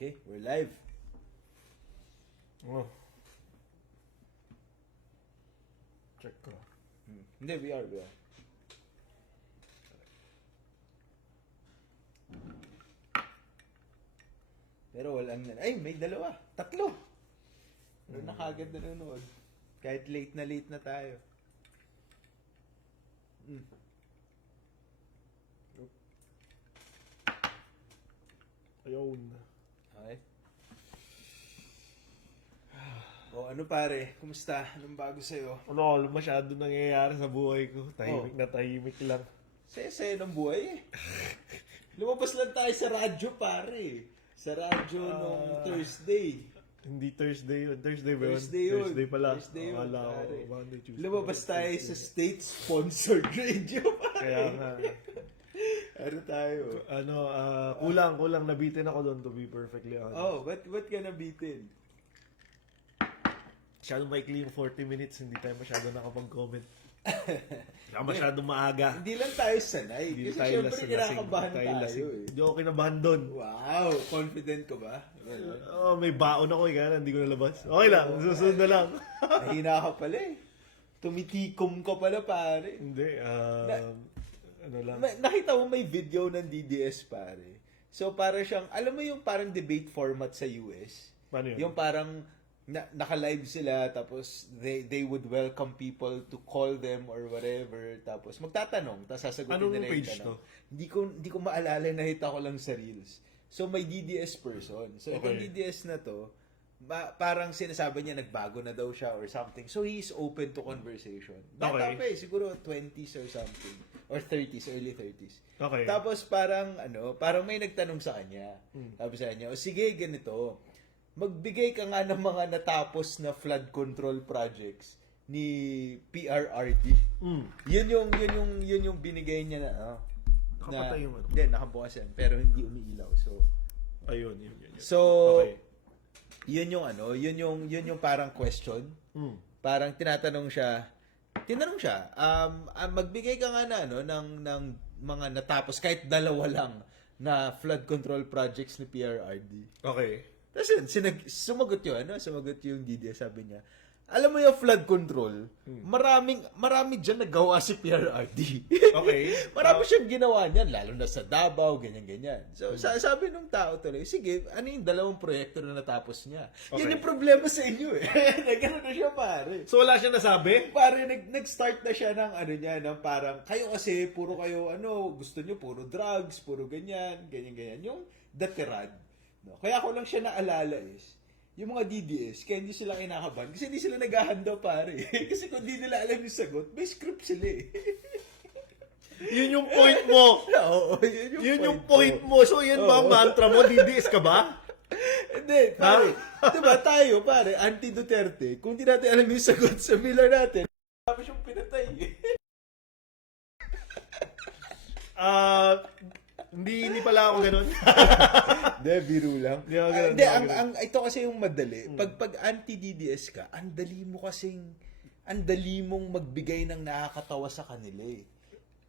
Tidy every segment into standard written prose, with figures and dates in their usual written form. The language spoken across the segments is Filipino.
Okay, we're live. Oh. Check ko. Hindi, we are. Pero walang ay, may dalawa. Tatlo. Pero nakagad nanonood. Kahit late na tayo. Ayun. Okay. O ano pare, kumusta? Anong bago sa'yo? Ano, masyado nangyayari sa buhay ko. Tahimik na tahimik lang. Saya-saya ng buhay eh. Lumabas lang tayo sa radyo pare. Sa radyo nung Thursday. Hindi Thursday yun. Thursday ba yun? Thursday yun. Thursday pala. Thursday yun, Akala ko, pare. Monday, Tuesday. Lumabas tayo sa state-sponsored radio pare. Kaya nga. Ano tayo? Kulang. Nabitin ako doon to be perfectly honest. Oh, what ka nabitin? Masyadong maikli yung 40 minutes. Hindi tayo masyado nakapag-comment. Kaya masyadong maaga. Hindi lang tayo sanay. Hindi Kasi tayo syempre lasing. kinakabahan tayo lasing. eh. Hindi ako kinabahan doon. Wow, confident ka ba? Oh, may baon ako kaya hindi ko nalabas. Okay lang, susunod na lang. Mahina ka pala eh. Tumitikom ka pala pare. Hindi, ano lang. Nakita mo may video ng DDS pare. So para siyang, alam mo yung parang debate format sa US? Paano yun? Yung parang naka-live sila tapos they would welcome people to call them or whatever tapos magtatanong tapos sasagutin Anong nila yung page tanong. to? Hindi ko maalala, nakita ko lang sa Reels. So may DDS person. So itong Okay. DDS na to, parang sinasabi niya nagbago na daw siya or something. So he's open to conversation. Bata Okay. pa eh, siguro 20s or something or 30s, early 30s. Okay. Tapos parang may nagtanong sa kanya. Sabi sa kanya, o sige, ganito. Magbigay ka nga ng mga natapos na flood control projects ni PRRD. Yun yung binigay niya na Nakapatay yung ano. Hindi, nakabukas yan, pero hindi umiilaw. So Ayun. So Okay. yun yung parang question. Parang tinanong siya, magbigay ka nga na ng mga natapos kahit dalawa lang na flood control projects ni PRRD. Okay. Tapos yun, sumagot yung DDS, sabi niya, alam mo yung flood control, marami dyan nagawa si PRRD. Okay. Marami siyang ginawa niyan, lalo na sa Davao, ganyan-ganyan. So, sabi nung tao tuloy, sige, ano yung dalawang proyekto na natapos niya? Okay. Yan yung problema sa inyo eh. Nagano na siya, pare. So wala siya nasabi? Pare, nag-start na siya ng ng parang, kayo kasi, puro kayo, gusto niyo, puro drugs, puro ganyan. Yung datirad. No? Kaya ako lang siya naalala is, yung mga DDS, kaya hindi sila kinakabahan. Kasi hindi sila naghahanda, pare. Kasi kung hindi nila alam yung sagot, may script sila eh. Yun yung point mo. Oo, Yun yung point mo. So yan ba ang mantra mo? DDS ka ba? Hindi, pare. Diba tayo, pare, anti-Duterte, kung hindi natin alam yung sagot sa Miller natin, tapos yung pinatay eh. Hindi pala ako ganun. Hindi, biro lang. Hindi ako ganun, Hindi, hindi ako ganun. ito kasi yung madali. Pag anti-DDS ka, ang dali mong magbigay ng nakakatawa sa kanila eh.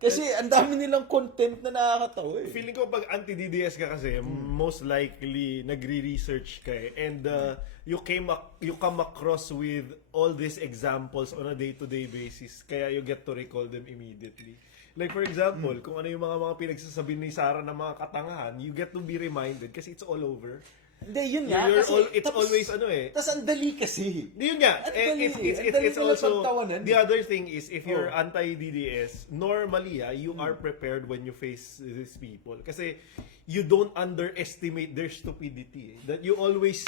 Kasi ang dami nilang content na nakakatawa eh. Feeling ko pag anti-DDS ka kasi, most likely nagre-research ka eh. And you come across with all these examples on a day-to-day basis. Kaya you get to recall them immediately. Like for example, kung ano yung mga pinagsasabi ni Sarah ng mga katangahan, you get to be reminded kasi it's all over. Hindi, yun nga. It's always Tapos ang dali kasi. Yun nga. At dali, ang dali It's nila also, pagtawanan. the other thing is, if you're anti-DDS, normally, you are prepared when you face these people. Kasi, you don't underestimate their stupidity. That you always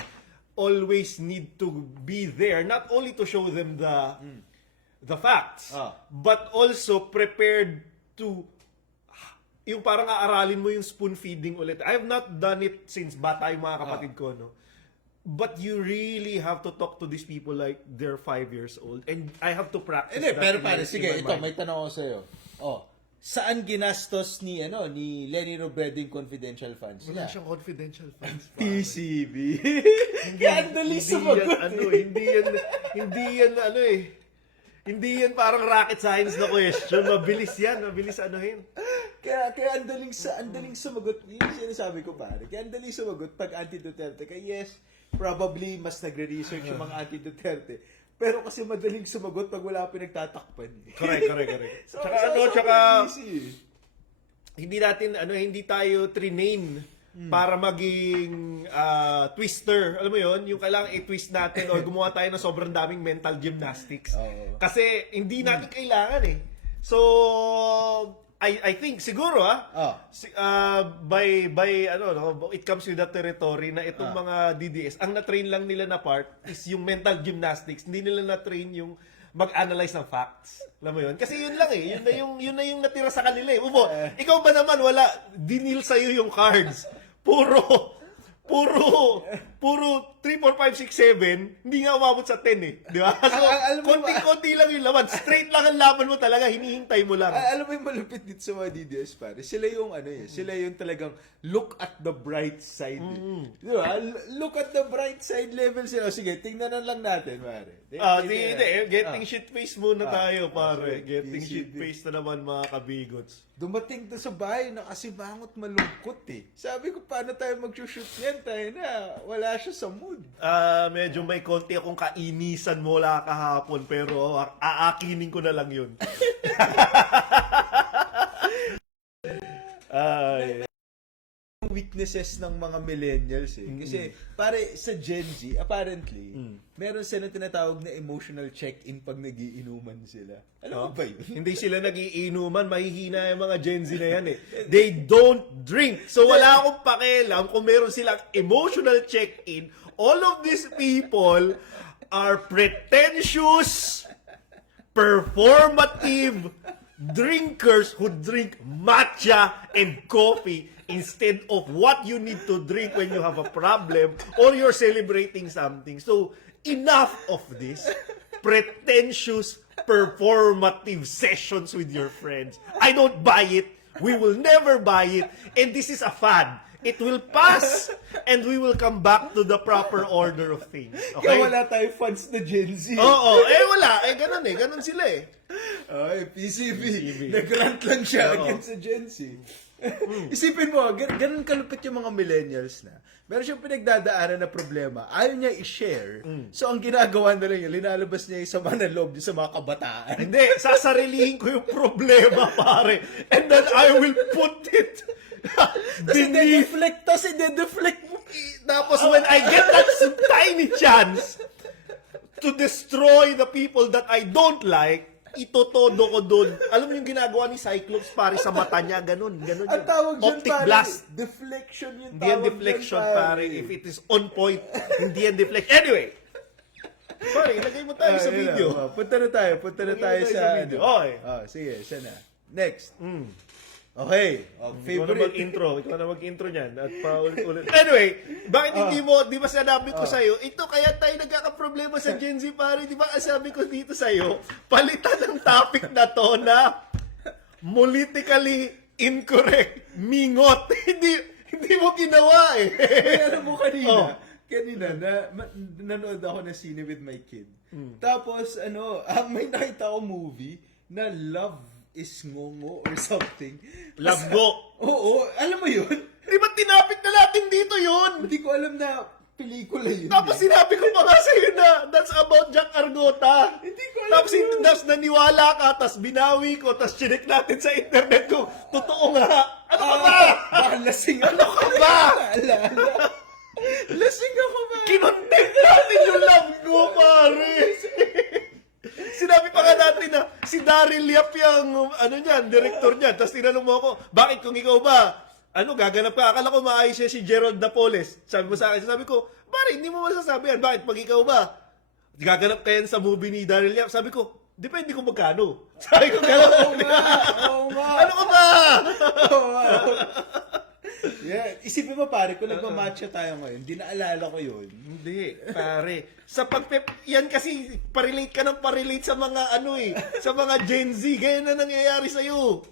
need to be there, not only to show them the facts, but also prepared to yung parang aaralin mo yung spoon feeding ulit. I have not done it since bata yung mga kapatid ko, no? But you really have to talk to these people like they're 5 years old. And I have to practice Hindi, that pero in pare, my sige, ito, mind. may tanong ako sa'yo. Saan ginastos ni Lenny Robredo yung confidential funds Wala niya? siyang confidential funds. TCB. Kaya ang dali sumagot. Hindi yan parang rocket science na question. Mabilis yan. Mabilis anuhin. Kaya ang daling sumagot. Yun yung sinasabi ko, pare. Kaya ang daling sumagot pag anti-Duterte. Kaya yes, probably mas nagre-research yung mga anti-Duterte. Pero kasi madaling sumagot pag wala pinagtatakpan. Correct. So, Tsaka easy. hindi tayo trinain para maging twister. Alam mo yon, yung kailangan i-twist natin or gumawa tayo ng sobrang daming mental gymnastics. Oo. Kasi hindi natin kailangan eh. So, I think siguro it comes with the territory na itong mga DDS, ang na-train lang nila na part is yung mental gymnastics. Hindi nila na-train yung mag-analyze ng facts. Alam mo yun? Kasi yun lang eh. Yun na yung natira sa kanila eh. Ubo, ikaw ba naman wala, dinil sa'yo yung cards. Puro 3, 4, 5, 6, 7, hindi nga umabot sa 10 eh. Di ba? So, alam mo ba- konti lang yung laban. Straight lang ang laban mo talaga, hinihintay mo lang. Alam mo yung malupit dito sa mga DDS, pare? Sila yung sila yung talagang look at the bright side. Di ba? Look at the bright side level sila. Sige, tingnan na lang natin, pare. Getting shit-faced muna tayo, pare. sorry. Getting PCB. shit-faced na naman, mga kabigots. Dumating na sa bahay, nakasibangot malungkot eh. Sabi ko, paano tayo mag-shoot yan? Tayo na, wala siya sa mood. Medyo may konti akong kainisan mula kahapon, pero aakinin ko na lang yun. Weaknesses ng mga millennials eh. Kasi pare sa Gen Z, apparently, meron silang tinatawag na emotional check-in pag nagiinuman sila. Alam mo ba yun? Hindi sila nagiinuman, mahihina yung mga Gen Z na yan eh. They don't drink. So wala akong pakialam kung meron silang emotional check-in. All of these people are pretentious, performative drinkers who drink matcha and coffee instead of what you need to drink when you have a problem or you're celebrating something. So, enough of this pretentious, performative sessions with your friends. I don't buy it. We will never buy it. And this is a fad. It will pass and we will come back to the proper order of things. Okay? Kaya wala tayo fans na Gen Z. Oo, wala. Ganun eh. Ganun sila eh. Ay, PCB. Nag-rant lang siya against sa Gen Z. Isipin mo, ganun kalupit yung mga millennials na. Meron siyang pinagdadaanan na problema. Ayaw niya i-share. So, ang ginagawa na lang yun, linalabas niya yung sama ng loob niya sa mga kabataan. Hindi, sasarilihin ko yung problema, pare. And then I will put it Kasi de-deflect, mo. Tapos when I get that tiny chance to destroy the people that I don't like, itotodo ko dun. Alam mo yung ginagawa ni Cyclops pare sa mata niya, ganun yun. Ang tawag dyan, Optic pare, blast. deflection yung Hindi yan tawag deflection, dyan, pare. If it is on point, hindi yan deflection. Anyway, pare, ilagay mo tayo sa video. Punta na tayo tayo sa sa video. Okay. Sige, sana. Next. Okay. Ikaw na Favorite. Ikaw na mag-intro niyan. At paulit-ulit. Anyway, bakit di ba sinabi ko sa'yo, ito kaya tayo nagkakaproblema sa Gen Z, pare. Di ba sabi ko dito sa'yo, palitan ng topic na to na politically incorrect, mingot. Hindi mo ginawa eh. Kaya alam mo kanina, nanood ako na Sine with my kid. Tapos, may nakita ko movie na Love is Ngongo or something. Labgo. Oo, alam mo yun? Di ba tinapik na natin dito yun? Hindi ko alam na pelikula yun. Tapos sinabi ko pa nga sa'yo na that's about Jack Argota. Hindi ko alam Tapos naniwala ka, tapos binawi ko, tapos chinek natin sa internet ko. Totoo nga. Ano ka ba? Lasing Ano ka ba? Alala. Lasing ako ba? Kinontent natin yung love ko, pare. Sinabi pa nga natin na si Daryl Yap yung, director niyan. Tapos tinanong mo ako, bakit kung ikaw ba, gaganap ka? Akala ko maayos siya si Gerald Napoles. Sabi mo sa akin, sabi ko, pare, hindi mo masasabi yan. Bakit pag ikaw ba, gaganap ka yan sa movie ni Daryl Yap? Sabi ko, depende kung magkano. Sabi ko, Oo nga. ano ka ba? Yeah, isipin mo pare, kung nagmamatcha tayo ngayon, di naalala ko yun. Hindi, pare. Sa yan kasi, parelate ka ng parelate sa mga sa mga Gen Z. Ganyan na nangyayari sa'yo.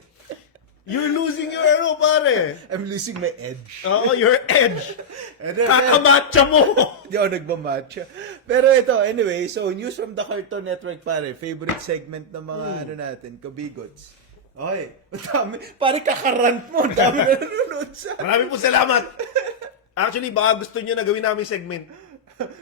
You're losing your pare. I'm losing my edge. Oo, your edge. Kakamatcha mo. Hindi ako nagmamatcha. Pero ito, anyway, so news from the Cartoon Network pare, favorite segment ng mga natin, kabigots. Okay. Dami. Parang kakarant mo. Dami na nanonood sa... Maraming po salamat. Actually, baka gusto nyo na gawin namin segment.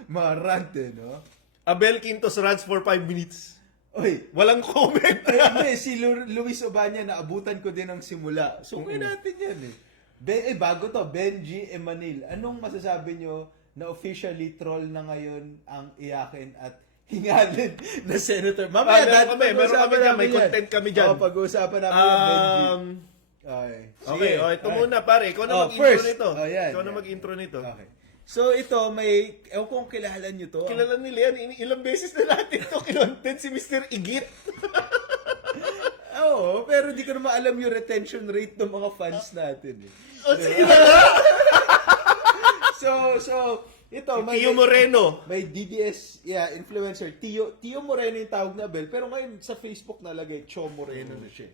Mga rant no? Abel Quintos rants for 5 minutes. Oy, Walang comment. hindi, si Luis Obanya, naabutan ko din ang simula. So, kaya natin yan bago to, Benji Emanil. Anong masasabi nyo na officially troll na ngayon ang iyakin at hingalin na senator? Mamaya, meron kami dyan, may content kami dyan. Pag-uusapan namin yan, Benji. Okay. Okay, ito muna pare. Ikaw na mag-intro first. nito. Yan, Ikaw na yan. mag-intro nito. Okay. So, ito, ewan ko kung kilala nyo to. Kilala nila yan. Ilang beses na natin ito kinontent si Mr. Igit. Oo, pero di ko naman alam yung retention rate ng mga fans natin. O sige na nga. So, ito, Tio Moreno. may DDS, influencer. Tio Moreno yung tawag na Bel, pero ngayon sa Facebook nalagay, Cho Moreno na siya.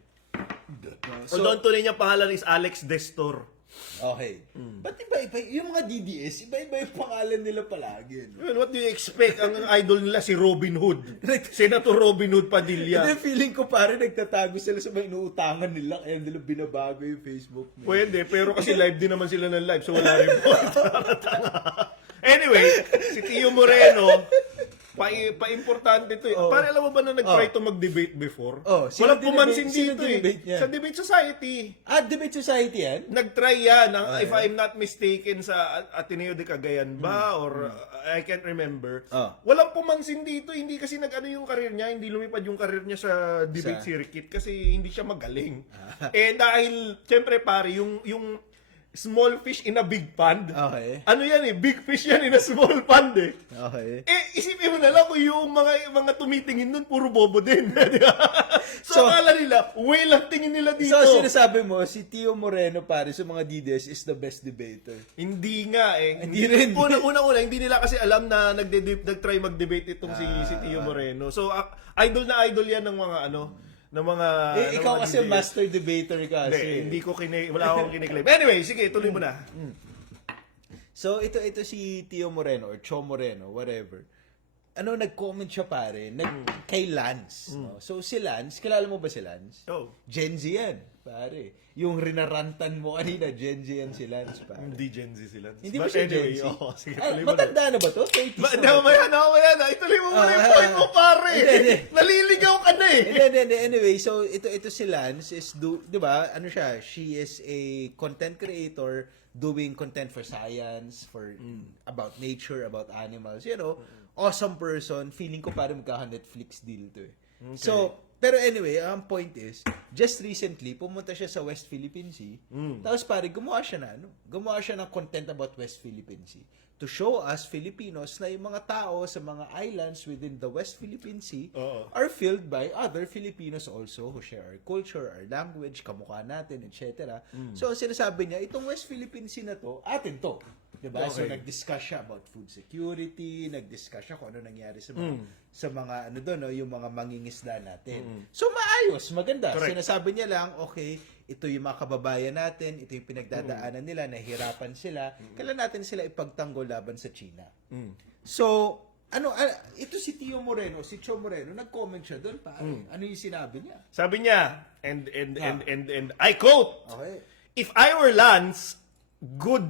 So, doon tunay niya pangalan is Alex Destor. Okay. Ba't iba-iba? Yung mga DDS, iba-iba yung pangalan nila palagi. No? Well, what do you expect? Ang idol nila si Robin Hood. Senator Robin Hood Padilla. Hindi, feeling ko pare nagtatago sila sa mga inuutangan nila, kaya nila binabago yung Facebook nila. Pwede, pero kasi live din naman sila ng live, so wala rin point. Anyway, si Tio Moreno, pa-importante to. Oh. Pare, alam mo ba na nag-try to mag-debate before? Oh, sino Walang pumansin sino dito dinebate eh. niya? Sa Debate Society. Debate society yan? Nag-try yan, if I'm not mistaken, sa Ateneo de Cagayan ba? Or I can't remember. Oh. Walang pumansin dito. Hindi kasi nag-ano yung karir niya. Hindi lumipad yung karir niya sa debate circuit kasi hindi siya magaling. Dahil, syempre pare, yung small fish in a big pond. Okay. Ano yan eh? Big fish yan in a small pond eh. Okay. Isipin mo na lang kung yung mga tumitingin nun, puro bobo din. Di ba? So, akala nila, whale ang tingin nila dito. So, sinasabi mo, si Tio Moreno, pare, sa mga DDS, is the best debater. Hindi nga eh. Hindi rin. Una, hindi nila kasi alam na nag-try mag-debate itong si Tio Moreno. So, idol na idol yan ng mga ng mga... ng ikaw mga kasi DDS. master debater ka kasi. Hindi ko wala akong kiniklaim. Anyway, sige, tuloy mo na. So, ito si Tio Moreno or Cho Moreno, whatever. Nag-comment siya pare, kay Lance. No? So, si Lance, kilala mo ba si Lance? Oh. Gen Z yan, pare. Yung rinarantan mo kanina, Gen Z yan si Lance, pare. Hindi Gen Z sila. Hindi ba siya Gen Z? Sige, tuloy mo na. Matanda na ba to? 30s na ba to? Mamaya na. Ituloy mo muna yung point mo, pare. Hindi. Naliligaw ka na eh. Hindi. Anyway, so ito si Lance is di ba? Ano siya? She is a content creator doing content for science, for about nature, about animals. You know, awesome person. Feeling ko parang magkaka-Netflix deal to eh. Okay. So, pero anyway, ang point is, just recently, pumunta siya sa West Philippine Sea. Tapos pare, gumawa siya ng content about West Philippine Sea to show us Filipinos na yung mga tao sa mga islands within the West Philippine Sea are filled by other Filipinos also who share our culture, our language, kamukha natin, etc. So, sinasabi niya, itong West Philippine Sea na to, atin to. Diba? So, Okay. nag-discuss siya about food security, nag-discuss siya kung ano nangyari sa mga yung mga mangingisda natin. So, maayos, maganda. Correct. Sinasabi niya lang, okay, ito yung mga kababayan natin, ito yung pinagdadaanan nila, nahihirapan sila, kailan natin sila ipagtanggol laban sa China. So, ito si Tio Moreno, si Cho Moreno, nag-comment siya doon, pare. Ano yung sinabi niya? Sabi niya, and I quote, Okay. if I were Lance, good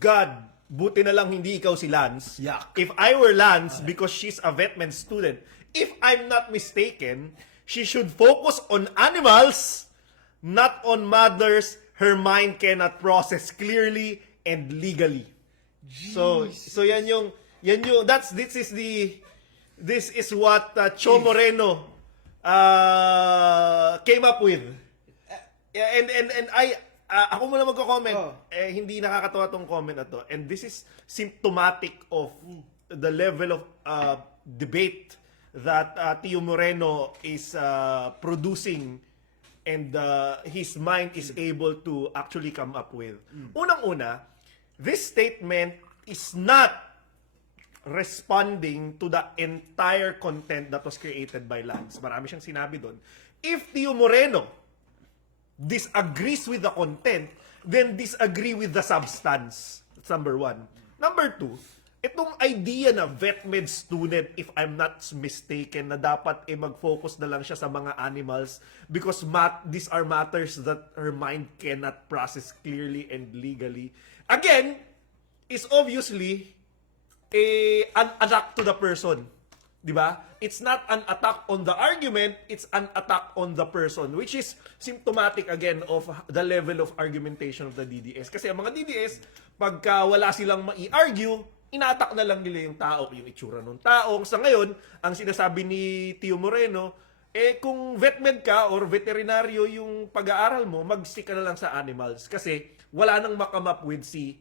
God, buti na lang hindi ikaw si Lance. Yuck. If I were Lance, because she's a vetman student, if I'm not mistaken, she should focus on animals, not on mothers her mind cannot process clearly and legally. So yan yung this is what Cho Moreno came up with. And ako muna magko-comment. Hindi nakakatawa tong comment na to. And this is symptomatic of the level of debate that Tio Moreno is producing and his mind is able to actually come up with. Unang-una, this statement is not responding to the entire content that was created by Lance. Marami siyang sinabi doon. If Tio Moreno disagrees with the content, then disagree with the substance. That's number one. Number two, itong idea na vet med student, if I'm not mistaken, na dapat mag-focus na lang siya sa mga animals because these are matters that her mind cannot process clearly and legally. Again, is obviously an attack to the person. Diba? It's not an attack on the argument, it's an attack on the person, which is symptomatic again of the level of argumentation of the DDS. Kasi ang mga DDS, pagka wala silang mai-argue, inatak na lang nila yung tao, yung itsura ng tao. Sa ngayon, ang sinasabi ni Tio Moreno, kung vetmed ka or veterinaryo yung pag-aaral mo, mag-stick ka na lang sa animals. Kasi wala nang makamap with si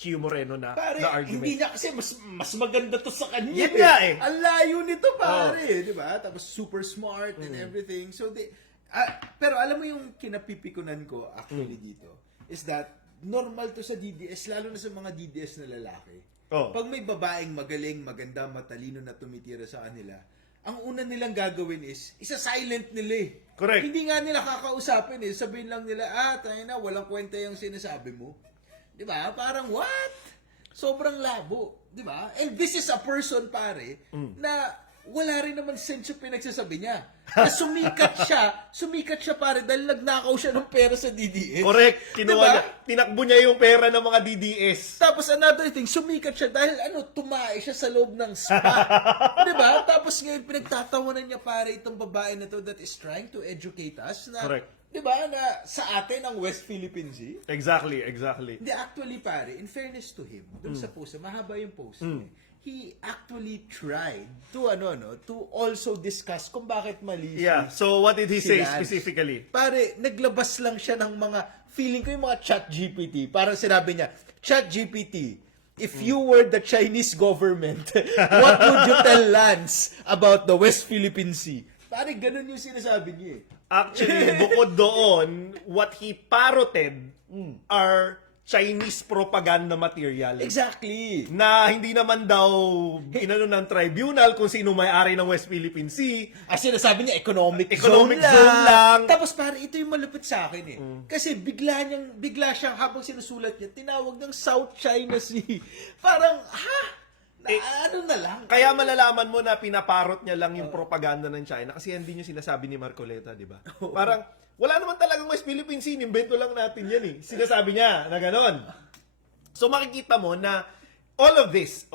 Tio Moreno na argument. Hindi niya kasi mas maganda to sa kanya. Yan nga eh. Ang layo nito pare, di ba? Tapos super smart and everything. So pero alam mo yung kinapipikunan ko actually dito is that normal to sa DDS, lalo na sa mga DDS na lalaki. Pag may babaeng magaling, maganda, matalino na tumitira sa kanila, ang una nilang gagawin is, isa-silent nila eh. Correct. Hindi nga nila kakausapin eh. Sabihin lang nila, tayo na, walang kwenta yung sinasabi mo. Di ba? Parang, what? Sobrang labo. Di ba? And this is a person, pare, na wala rin naman sense yung pinagsasabi niya. Na sumikat siya pare dahil nagnakaw siya ng pera sa DDS. Correct. Kinuha Diba? niya, tinakbo niya yung pera ng mga DDS. Tapos another thing, sumikat siya dahil tumae siya sa loob ng spa. Diba? Tapos ngayon pinagtatawanan niya pare itong babae na to that is trying to educate us na, Correct. diba, na sa atin ang West Philippine Sea. Exactly. Hindi, actually pare, in fairness to him, dun sa post, mahaba yung post, he actually tried to to also discuss kung bakit mali Yeah. So what did he say Lance. specifically? Pare, naglabas lang siya ng mga, feeling ko yung mga chat GPT. Parang sinabi niya, chat GPT, if you were the Chinese government, what would you tell Lance about the West Philippine Sea? Pare, ganun yung sinasabi niya eh. Actually, bukod doon, what he parroted are Chinese propaganda material. Exactly. Na hindi naman daw inano ng tribunal kung sino may-ari ng West Philippine Sea. Sinasabi niya, economic Economic zone zone lang. Tapos pare, ito yung malupit sa akin eh. Kasi bigla siyang habang sinusulat niya, tinawag ng South China Sea. Parang, ano na lang? Kaya malalaman mo na pinaparot niya lang yung propaganda ng China kasi hindi niyo sinasabi ni Marcoleta, di ba? Parang, wala naman talagang West Philippine Sea, invento lang natin yan eh. Sinasabi niya na ganon. So makikita mo na all of this,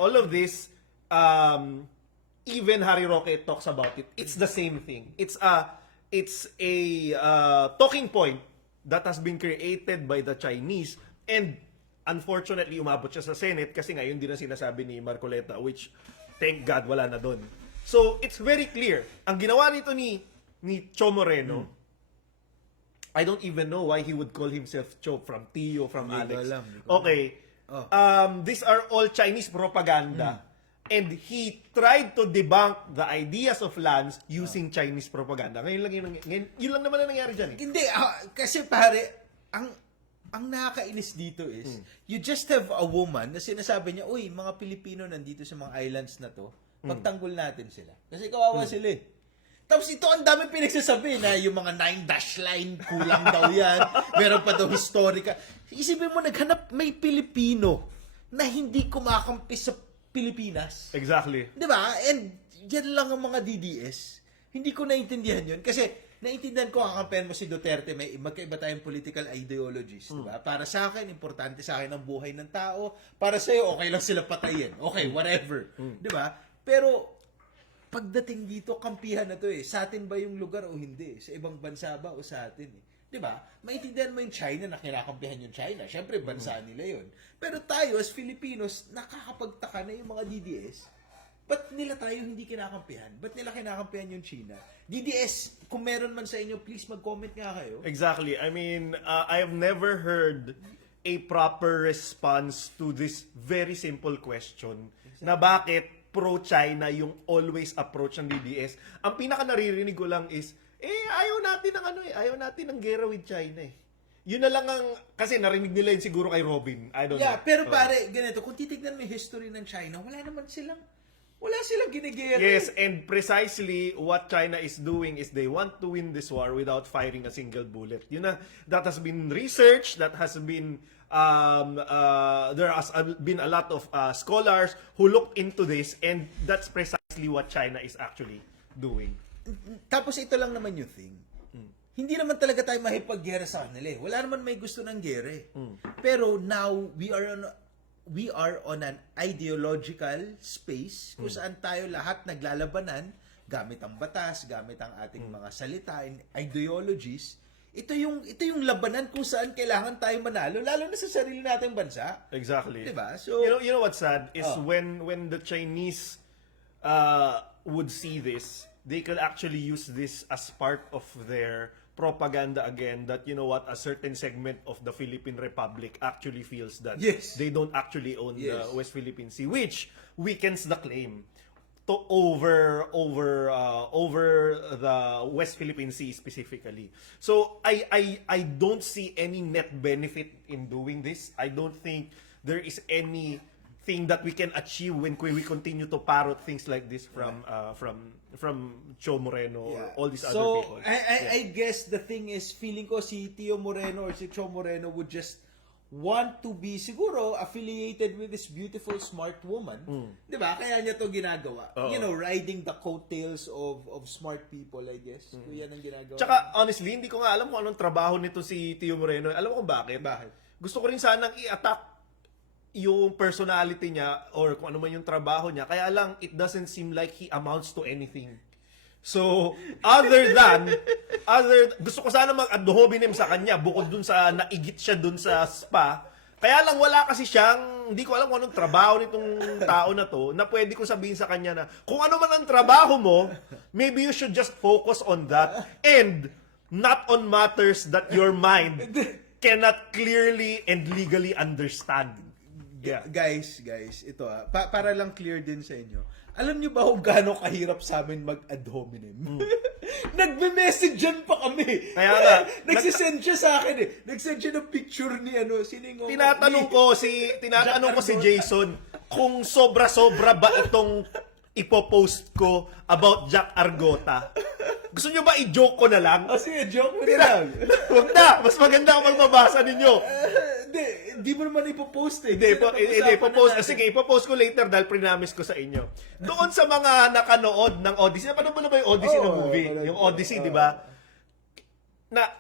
even Harry Roque talks about it, it's the same thing. It's a talking point that has been created by the Chinese and unfortunately umabot siya sa Senate kasi ngayon din ang sinasabi ni Marcoleta, which thank God wala na doon. So it's very clear. Ang ginawa nito ni Cho Moreno, I don't even know why he would call himself Cho, from Tio, from Hindi ko Alex. alam. Okay. These are all Chinese propaganda. And he tried to debunk the ideas of Lance using Chinese propaganda. Yun lang naman ang nangyari dyan eh. Hindi, kasi pare, ang nakakainis dito is, you just have a woman na sinasabi niya, uy, mga Pilipino nandito sa mga islands na to, pagtanggol natin sila. Kasi kawawa sila eh. Tapos ito, ang dami pinagsasabi na yung mga 9 dash line, kulang daw yan. Meron pa daw historical. Isipin mo, naghanap may Pilipino na hindi kumakampi sa Pilipinas. Exactly. Di ba? And yan lang ang mga DDS. Hindi ko naintindihan yun. Kasi naintindihan ko, kakampihan mo si Duterte, may magkaiba tayong political ideologies. Di ba? Para sa akin, importante sa akin ang buhay ng tao. Para sa'yo, okay lang sila patayin. Okay, whatever. Di ba? Pero pagdating dito, kampihan na to eh. Sa atin ba yung lugar o hindi? Sa ibang bansa ba o sa atin eh? Di ba? Maintindihan mo yung China na kinakampihan yung China. Siyempre, bansa nila yun. Pero tayo, as Filipinos, nakakapagtaka na yung mga DDS. Ba't nila tayo hindi kinakampihan? Ba't nila kinakampihan yung China? DDS, kung meron man sa inyo, please mag-comment nga kayo. Exactly. I mean, I have never heard a proper response to this very simple question na bakit pro-China yung always approach ng DDS. Ang pinaka naririnig ko lang is, ayaw natin ng gera with China eh. Yun na lang ang, kasi narinig nila yun siguro kay Robin. I don't know. Pero pare, ganito, kung titignan mo yung history ng China, wala naman silang Wala silang ginigera. Yes, and precisely what China is doing is they want to win this war without firing a single bullet. That has been researched, that has been there has been a lot of scholars who looked into this, and that's precisely what China is actually doing. Tapos ito lang naman yung thing. Hindi naman talaga tayo mahipaggera sa kanila eh. Wala naman may gusto ng gera eh. Pero now, we are on an ideological space kung saan tayo lahat naglalabanan gamit ang batas, gamit ang ating mga salita and ideologies. Ito yung labanan kung saan kailangan tayo manalo, lalo na sa sarili nating bansa. Exactly. Diba? So, you know what's sad is when the Chinese would see this, they could actually use this as part of their propaganda again, that a certain segment of the Philippine Republic actually feels that Yes. they don't actually own Yes. the West Philippine Sea, which weakens the claim to over the West Philippine Sea specifically. So I don't see any net benefit in doing this. I don't think there is anything that we can achieve when we continue to parrot things like this from Cho Moreno or all these other people. I guess the thing is, feeling ko si Tio Moreno or si Cho Moreno would just want to be siguro affiliated with this beautiful, smart woman. Di ba? Kaya niya to ginagawa. Riding the coattails of smart people, I guess. So, yan ang ginagawa. Tsaka, honestly, hindi ko nga alam kung anong trabaho nito si Tio Moreno. Alam mo kung bakit? Bakit? Gusto ko rin sanang i-attack yung personality niya or kung ano man yung trabaho niya. Kaya lang, it doesn't seem like he amounts to anything. So, gusto ko sana mag-ad hominem sa kanya bukod dun sa naigit siya dun sa spa. Kaya lang wala kasi siyang, hindi ko alam kung anong trabaho nitong tao na to, na pwede ko sabihin sa kanya na, kung ano man ang trabaho mo, maybe you should just focus on that and not on matters that your mind cannot clearly and legally understand. Yeah. Guys, ito para lang clear din sa inyo. Alam niyo ba kung gaano kahirap sa amin mag-ad hominem? Nagme-message dyan pa kami. Kaya nga. Nagsisend siya sa akin eh. Nagsend siya ng picture ni siningo. Tinatanong ko si Jason kung sobra-sobra ba itong ipopost ko about Jack Argota. Gusto nyo ba i-joke ko na lang? Sige, joke mo na lang. Huwag na! Mas maganda kung magbabasa ninyo. Hindi mo naman ipopost eh. Ipopost. Sige, ipopost ko later dahil prinamis ko sa inyo. Doon sa mga nakanood ng Odyssey. Napanood mo na ba yung Odyssey na movie? Yung Odyssey, di ba?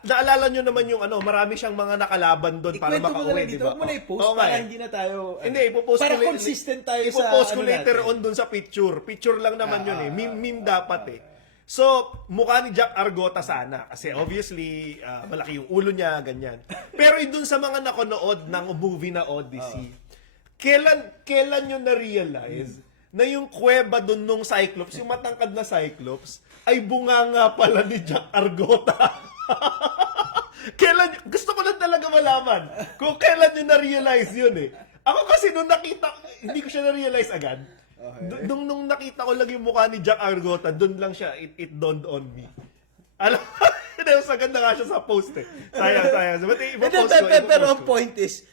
Naalala nyo naman yung marami siyang mga nakalaban doon para makauwi, di ba? Huwag mo na i-post para hindi na tayo... Hindi, ipopost para ko consistent tayo sa... Ipopost ko later on doon sa picture. Picture lang naman yun eh. Meme dapat eh. So, mukha ni Jack Argota sana. Kasi obviously, malaki yung ulo niya, ganyan. Pero doon sa mga nakonood ng movie na Odyssey, kailan nyo na-realize na yung kuweba doon nung Cyclops, yung matangkad na Cyclops, ay bunganga pala ni Jack Argota? Gusto ko lang talaga malaman kung kailan nyo na-realize yun eh. Ako kasi nung nakita, hindi ko siya na-realize agad. Okay. Nung nakita ko lang yung mukha ni Jack Argota, doon lang siya, it dawned on me. Alam mo, sa ganda nga siya sa post eh. Sayang. Pero ang point is,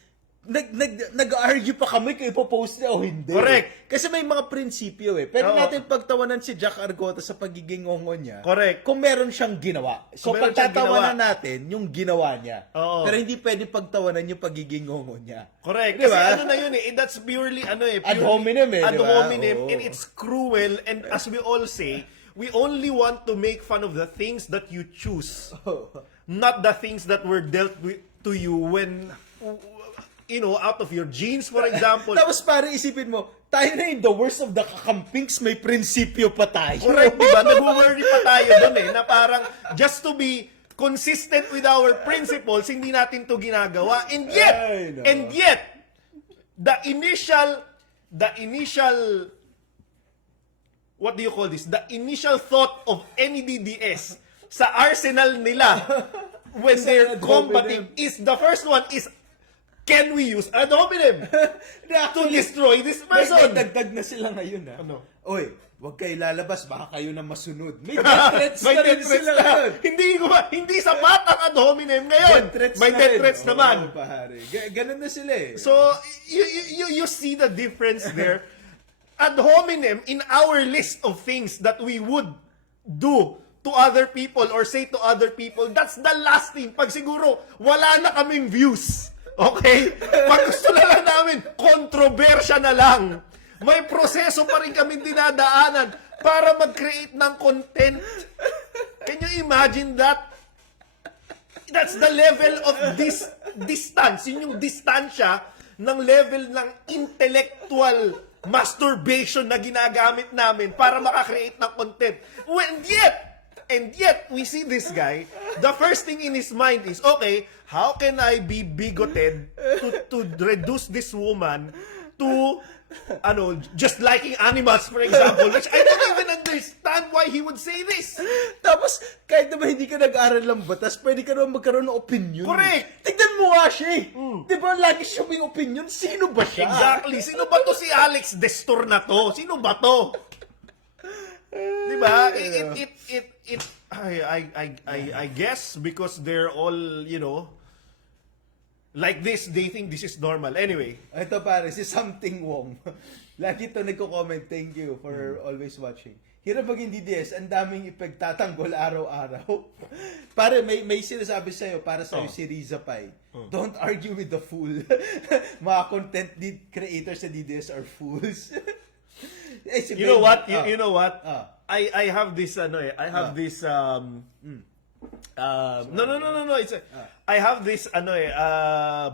nag-argue pa kami kung ipopost niya o hindi. Correct. Kasi may mga prinsipyo eh. Pero natin pagtawanan si Jack Argota sa pagiging ngongo niya. Correct. Kung meron siyang ginawa. So pagtatawanan natin yung ginawa niya. Oo. Pero hindi pwede pagtawanan yung pagiging ngongo niya. Correct. Diba? Kasi na yun eh. That's purely ad hominem eh. Ad diba? hominem. And it's cruel. And as we all say, we only want to make fun of the things that you choose. Not the things that were dealt to you when... out of your genes, for example. Tapos parang isipin mo, tayo na the worst of the kakampings, may prinsipyo pa tayo. Correct, diba? Nag-worry pa tayo dun eh, na parang just to be consistent with our principles, hindi natin to ginagawa. And yet, the initial, what do you call this? The initial thought of any DDS sa arsenal nila when they're combating is, the first one is, can we use ad hominem to destroy this person? May dagdag na sila ngayon ha. Ano? Oy, huwag kayo lalabas, baka kayo na masunod. May death threats na rin sila ngayon. Hindi sapat ang ad hominem ngayon. May death threats naman. Pahari. Ganun na sila eh. So, you see the difference there. ad hominem in our list of things that we would do to other people or say to other people, that's the last thing. Pag siguro, wala na kaming views. Okay? Pag gusto na lang namin, kontrobersya na lang. May proseso pa rin kami dinadaanan para mag-create ng content. Can you imagine that? That's the level of this distance. Yun yung distansya ng level ng intellectual masturbation na ginagamit namin para makakreate ng content. And yet, we see this guy, the first thing in his mind is, okay, how can I be bigoted to reduce this woman to, just liking animals, for example, which I don't even understand why he would say this. Tapos, kahit naman hindi ka nag-aral ng batas, pwede ka naman magkaroon ng opinion. Correct! Tignan mo nga siya eh. Di ba, lagi siya may opinion. Sino ba siya? Exactly. Sino ba to si Alex Destor na to? Sino ba to? Di ba? I guess because they're all, like this, they think this is normal. Anyway. Ito pare, si Something Wong. Lagi ito nagko-comment, thank you for always watching. Hirap maging DDS, ang daming ipagtatanggol araw-araw. Pare, may sinasabi sa'yo, para sa'yo si Riza Pai. Don't argue with the fool. Mga content creators sa DDS are fools. Si You know Ben- what? You know what? Ah. I have this this no. I have this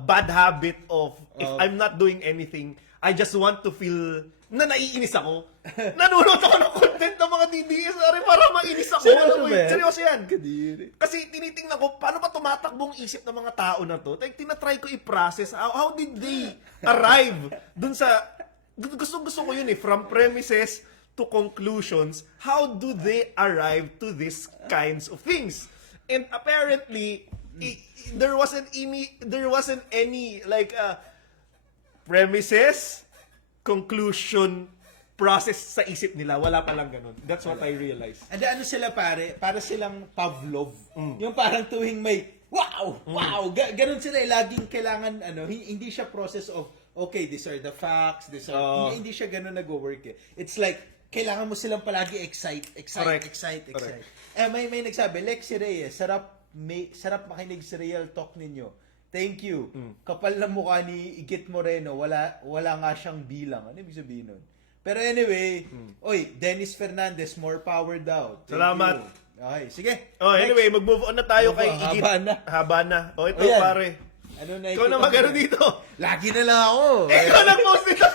bad habit of if I'm not doing anything, I just want to feel na naiinis ako. Nanonood ako ng content ng mga DDS para mainis ako. Seryoso Alam mo ba yun? yan? Seryoso yan. Kadiri. Kasi tinitingnan ko, paano ba tumatakbo ang isip ng mga tao na to? Like, tinatry ko i-process. How did they arrive dun sa... Gusto ko yun eh. From premises to conclusions, how do they arrive to these kinds of things? And apparently, there wasn't any like premises, conclusion, process sa isip nila. Wala pa lang ganun. That's what I realized. And ano sila pare? Para silang Pavlov. Yung parang tuwing may wow, ganun sila eh. Laging kailangan hindi siya process of okay, these are the facts, hindi siya ganun nag-work eh. It's like kailangan mo silang palagi excite. Correct. May nagsabi, Lexi Reyes, sarap makinig sa real talk ninyo. Thank you. Kapal na mukha ni Igit Moreno, wala nga siyang bilang. Ano ibig sabihin nun? Pero anyway, Dennis Fernandez, more power daw. Thank Salamat. you. Okay, sige. Anyway, mag-move on na tayo kay Igit. Haba na. Ito Ayan. pare. Ano na Ikaw na magano dito. Lagi na lang ako. Ikaw nag-post dito.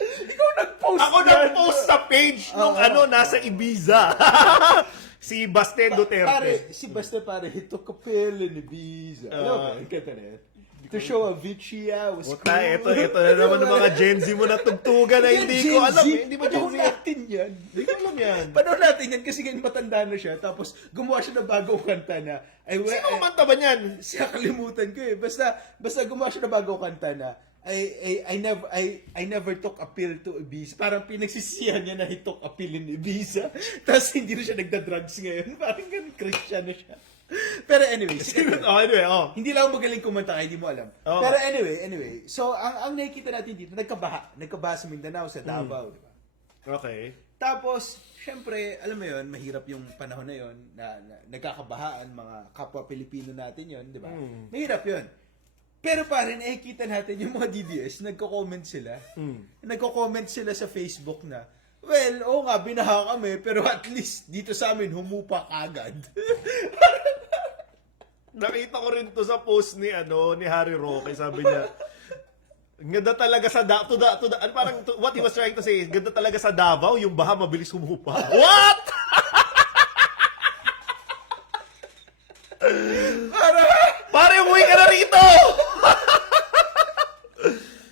Ikaw nag-post. Ako nag-post sa page nung nasa Ibiza. Si Baste Duterte. Pare, si Baste pare, he took a pill in Ibiza. Kata na yan. To show Avicii was cool. Ito na naman ng mga Gen Z mo na tugtugan na hindi ko alam. Hindi ba Gen Z? Panahon natin yan. Hindi ko alam yan. Panahon natin yan kasi ganyan matanda na siya. Tapos gumawa siya ng bagong kanta na. Sino kumanta ba niyan? Siya kalimutan ko eh. Basta gumawa siya ng bagong kanta na. I never took a pill to Ibiza. Parang pinagsisihan niya na he took a pill in Ibiza. Tapos hindi na siya nagda-drugs ngayon. Parang ganun, Christian na siya. Pero anyway, hindi lang ako magaling kumanta kaya hindi mo alam. Pero anyway, so ang nakikita natin dito, nagkabaha sa Mindanao, sa Davao, di ba? Okay. Tapos, syempre, alam mo yon, mahirap yung panahon na yon na nagkakabahaan mga kapwa Pilipino natin yon, di ba? Mahirap yon. Pero pare, nakikita natin yung mga DDS, nagko-comment sila. Nagko-comment sila sa Facebook na, well, oo nga, binaha kami, pero at least dito sa amin, humupa kagad. Nakita ko rin to sa post ni Harry Roque, sabi niya, ganda talaga sa parang what he was trying to say is, ganda talaga sa Davao, yung baha mabilis humupa. What? Pare, umuwi ka na rito!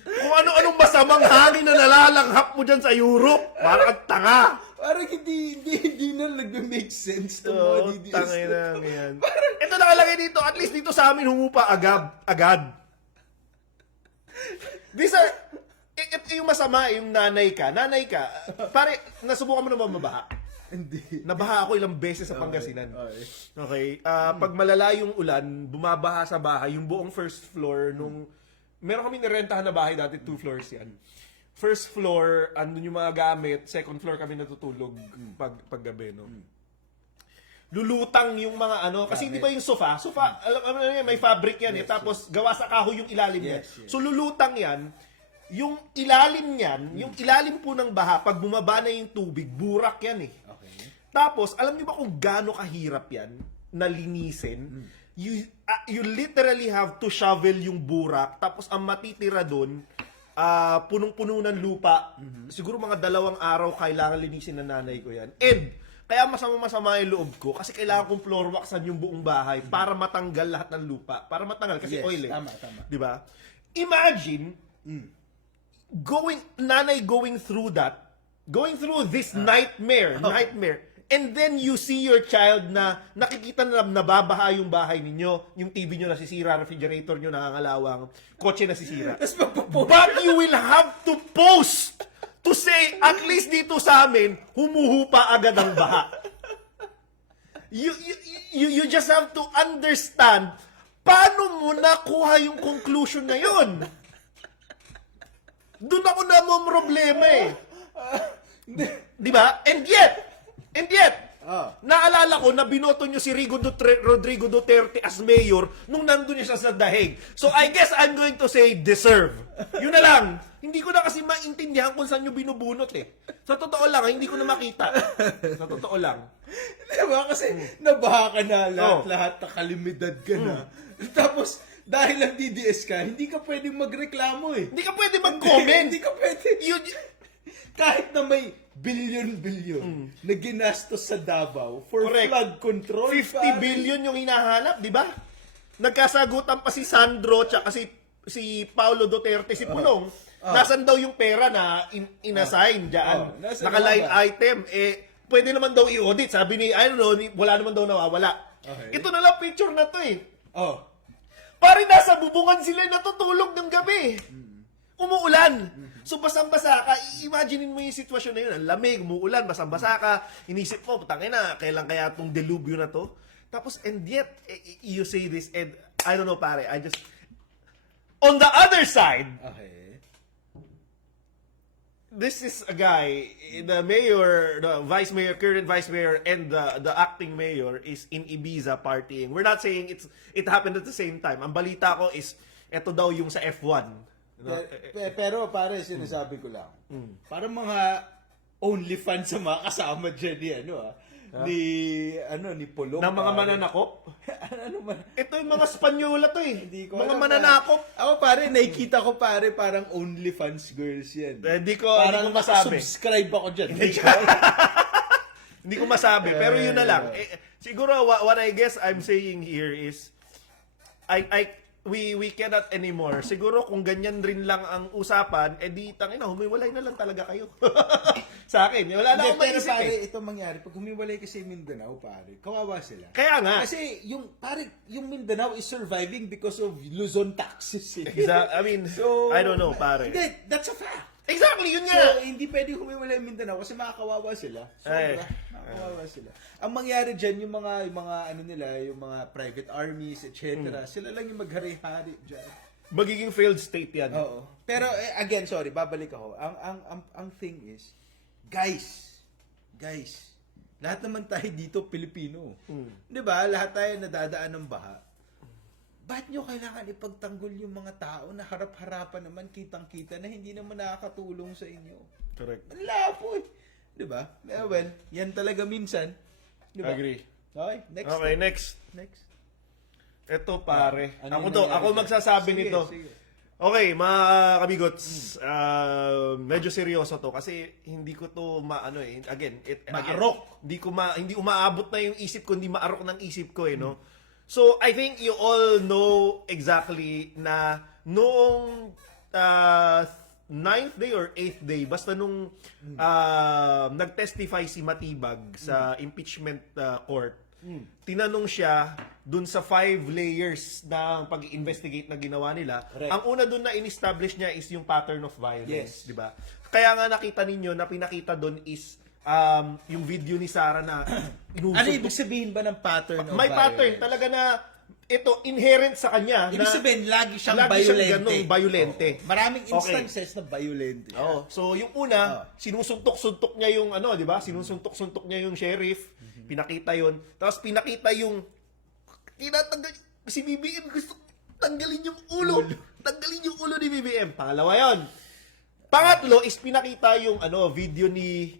Kung ano-anong masamang hangin na nalalanghap mo dyan sa Europe, parang ang tanga. Parang hindi na nag-make sense ng mga DDS. Tangay na yan. Ito nakalagay dito, at least dito sa amin humupa agad. These are, yung masama, yung nanay ka, pare, nasubukan mo na ba mabaha? Hindi. Nabaha ako ilang beses sa Pangasinan. Okay. Pag malala yung ulan, bumabaha sa bahay, yung buong first floor nung, meron kami nirentahan na bahay dati, 2 floors yan. first floor, andun yung mga gamit, second floor kami natutulog paggabi, no? Lulutang yung mga ano, kasi di ba yung sofa, alam mo yan, may fabric yan tapos gawa sa kahoy yung ilalim niya. Yes. So lulutang yan, yung ilalim niyan, yung ilalim po ng baha, pag bumaba na yung tubig, burak yan eh. Okay. Tapos, alam niyo ba kung gaano kahirap yan na linisin? You literally have to shovel yung burak, tapos ang matitira doon, punong-puno ng lupa. Siguro mga 2 araw kailangan linisin ng nanay ko yan. And, kaya masama yung loob ko kasi kailangan kong floor waxan yung buong bahay para matanggal lahat ng lupa. Para matanggal kasi Yes, oil eh. tama. 'Di ba? Imagine nanay going through this nightmare, and then you see your child na nakikita na nababaha yung bahay ninyo, yung TV nyo nasisira, refrigerator nyo nangangalawang, kotse nasisira. But you will have to post to say, at least dito sa amin, humuhupa agad ang baha. You just have to understand paano mo nakuha yung conclusion na yun. Doon ako na mo problema eh. Di ba? And yet, naalala ko na binoto nyo si Rodrigo Duterte as mayor nung nandun siya sa dahig. So I guess I'm going to say deserve. Yun na lang. Hindi ko na kasi maintindihan kung saan nyo binubunot eh. Sa totoo lang, hindi ko na makita. Sa totoo lang. Diba? Kasi nabaha ka na lahat nakalimidad ka na. Tapos, dahil lang DDS ka, hindi ka pwedeng magreklamo eh. Hindi ka pwede mag-comment. Hindi ka pwede. Kahit na may billion na ginastos sa Davao for flood control. 50 billion yung hinahanap, di ba? Nagkasagutan pa si Sandro tsaka si Paulo Duterte, si Pulong. Nasaan daw yung pera na inassign dyan? Naka-line item. Pwede naman daw i-audit. Sabi ni, I don't know, wala naman daw nawawala. Okay. Ito na lang picture na to eh. Oh. Pare, nasa bubungan sila natutulog ng gabi. Umuulan. So, basang-basa ka. Imaginein mo yung sitwasyon na yun. Ang lamig, umuulan, basang-basa ka. Inisip mo, tangin na, kailan kaya itong delubyo na to? Tapos, and yet, you say this, and I don't know, pare, I just... On the other side, Okay. this is a guy, the mayor, the vice mayor, current vice mayor, and the acting mayor is in Ibiza partying. We're not saying it happened at the same time. Ang balita ko is, eto daw yung sa F1. Pero pare, sinasabi ko lang. Parang mga OnlyFans sa mga kasama dyan ni Pulong. Na mga mananakop? ano man? Ito yung mga Spanyola to eh. Hindi ko Mga alam, mananakop. Ako pare, nakikita ko pare, parang OnlyFans girls yan. Hindi ko masabi. Subscribe ako dyan. Hindi ko masabi. Pero yun na lang. Siguro, what I guess I'm saying here is, we cannot anymore. Siguro kung ganyan rin lang ang usapan, di tangina, humiwalay na lang talaga kayo. Sa akin, wala na akong Pero maisip pare, eh. ito mangyari, pag humiwalay kasi Mindanao, pare, kawawa sila. Kaya nga. Kasi yung Mindanao is surviving because of Luzon taxes. I mean, I don't know, pare. Hindi, that's a fact. Exactly, yun So, nga. hindi pwede humiwalay yung Mindanao kasi makakawawa sila. Ay. Makakawawa sila. Ang mangyari dyan, yung mga ano nila, yung mga private armies, etc. Sila lang yung maghari-hari dyan. Magiging failed state yan. Oo. Pero again, sorry, babalik ako. Ang thing is, guys, lahat naman tayo dito Pilipino. 'Di ba? Lahat tayo nadadaan ng baha. Ba't nyo kailangan ipagtanggol yung mga tao na harap-harapan naman, kitang-kita na hindi naman nakakatulong sa inyo? Correct. Ang lapo eh. 'Di ba? Well, yan talaga minsan. 'Di ba? Agree. Okay, next. Okay, next. Ito pare. Ano yung Ako nangyari magsasabi dyan? Sige, nito. sige. Okay, mga kabigots, medyo seryoso to kasi hindi ko to again, Maarok. Hindi umaabot na yung isip ko, hindi maarok ng isip ko no. So, I think you all know exactly na noong 9th day or 8th day, basta nung nag-testify si Matibag sa impeachment court, tinanong siya dun sa 5 layers ng pag-investigate na ginawa nila. Correct. Ang una dun na in-establish niya is yung pattern of Yes. violence, di ba? Kaya nga nakita ninyo na pinakita dun is yung video ni Sarah na Ano ibig sabihin ba ng pattern of may violence? pattern talaga na ito inherent sa kanya Ibig sabihin, lagi siyang lagi siyang violente. ganong violente. Oo. Maraming Okay. instances na violente. Oh, so yung una, sinusuntok-suntok niya yung ano, 'di ba? Sinusuntok-suntok niya yung sheriff. Pinakita 'yon. Tapos pinakita yung tinatanggal si BBM, gusto tanggalin yung ulo. Tanggalin yung ulo ni BBM. Pangalawa 'yon. Pangatlo is pinakita yung ano, video ni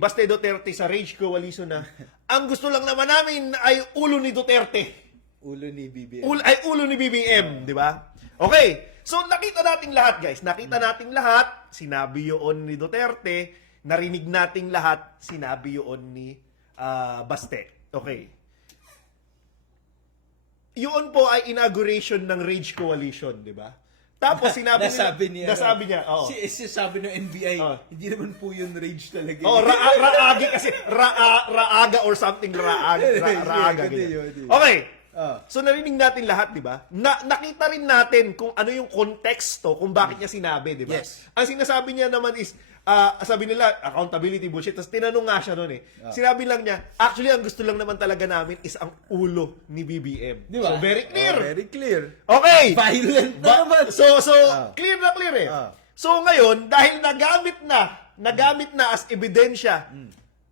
Baste Duterte sa Rage Coalition na ang gusto lang naman namin ay ulo ni Duterte. Ulo ni BBM. Ulo ni BBM, di ba? Okay. So nakita nating lahat, guys. Nakita nating lahat. Sinabi yun ni Duterte. Narinig nating lahat. Sinabi yun ni Baste. Okay. Yun po ay inauguration ng Rage Coalition, di ba? Tapos sinabi nasabi niya, oo. Sabi ng NBI, Oh. hindi naman po yun rage talaga. Oh, raagi kasi raaga or something raaga Ganun ganyan. yun. Okay. Ah. So narinig natin lahat, 'di ba? Nakita rin natin kung ano yung konteksto kung bakit niya sinabi, 'di ba? Yes. Ang sinasabi niya naman is sabi nila accountability bullshit. Tapos tinanong nga siya noon Sinabi lang niya, actually ang gusto lang naman talaga namin is ang ulo ni BBM. Di ba? So very clear. Oh, very clear. Okay. Violent na naman. So Ah. clear na clear eh. Ah. So ngayon, dahil nagamit na as ebidensya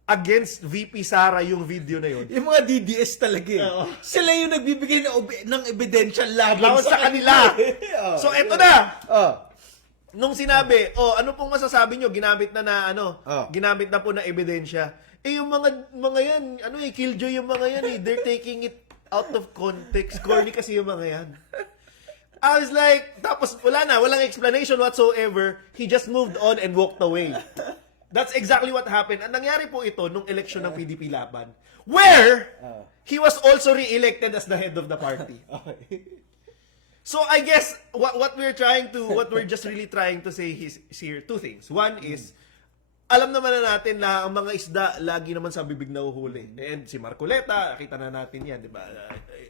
against VP Sara yung video na yun. Yung mga DDS talaga eh. Oo. Sila yung nagbibigay ng ebidensya laban Laban sa kanila. Oh, So eto na. Oh. Nung sinabi, ano pong masasabi nyo? Ginamit na Oh. ginamit na po na ebidensya. Eh yung mga yan, killjoy yung mga yan eh. They're taking it out of context. Corny kasi yung mga yan. I was like, tapos walang explanation whatsoever. He just moved on and walked away. That's exactly what happened. Ang nangyari po ito nung eleksyon ng PDP Laban, where he was also re-elected as the head of the party. Okay. So I guess what we're just really trying to say is here two things. One is alam naman na natin na ang mga isda lagi naman sa bibig na uhuli. And si Marcoleta, kita na natin 'yan, 'di ba?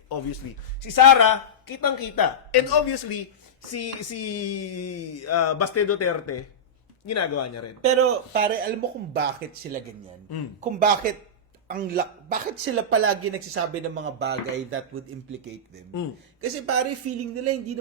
Obviously. Si Sara, kitang-kita. And obviously si Baste Duterte, ginagawa niya rin. Pero pare, alam mo kung bakit sila ganyan? Kung bakit bakit sila palagi nagsasabi ng mga bagay that would implicate them? Kasi pare, feeling nila hindi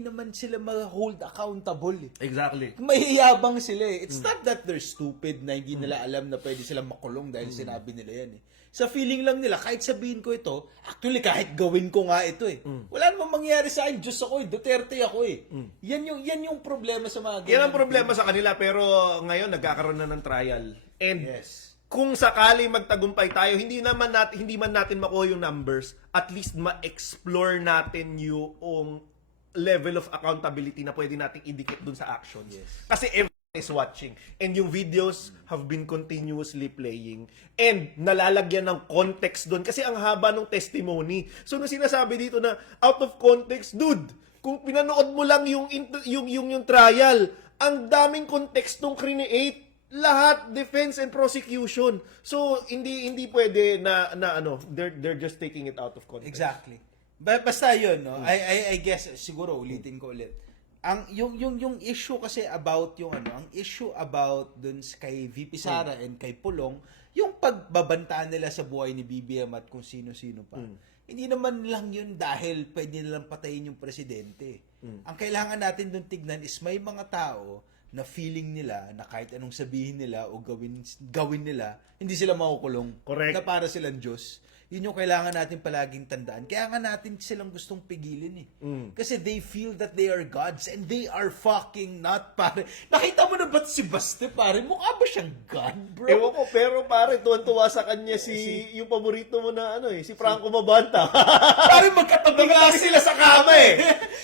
naman sila ma-hold accountable. Exactly. Mahihiyabang sila eh. It's not that they're stupid na hindi nila alam na pwede silang makulong dahil sinabi nila yan eh. Sa feeling lang nila, kahit sabihin ko ito, actually kahit gawin ko nga ito eh. Wala namang mangyari sa akin, Diyos ako eh, Duterte ako eh. Yan yung problema sa mga Yan ang problema sa kanila pero ngayon nagkakaroon na ng trial. And Yes. kung sakali magtagumpay tayo, hindi man natin makuha yung numbers, at least ma-explore natin yung level of accountability na pwede nating idikit dun sa actions. Yes. Kasi everyone is watching and yung videos have been continuously playing and nalalagyan ng context dun kasi ang haba ng testimony. So nung sinasabi dito na out of context, dude, kung pinanood mo lang yung trial, ang daming kontekstong create lahat defense and prosecution. So hindi pwede na they're just taking it out of context. Exactly. Basta yun, no? I guess siguro ulitin ko ulit. Ang yung issue kasi about ang issue about dun kay VP Sara and kay Pulong, yung pagbabantaan nila sa buhay ni BBM at kung sino-sino pa. Hindi naman lang yun dahil pwede nilang patayin yung presidente. Ang kailangan natin dun tignan is may mga tao na feeling nila na kahit anong sabihin nila o gawin nila, hindi sila makukulong. Correct. Na para silang Diyos. Yun yung kailangan natin palaging tandaan. Kaya nga natin silang gustong pigilin eh. Kasi they feel that they are gods and they are fucking not, pare. Nakita mo na ba si Baste, pare? Mukha ba siyang God, bro? Ewan ko, pero pare, tuwan-tuwa sa kanya yung paborito mo na si Franco Mabanta. Pare, magkatabi nga Magkatabi sila sa kama eh.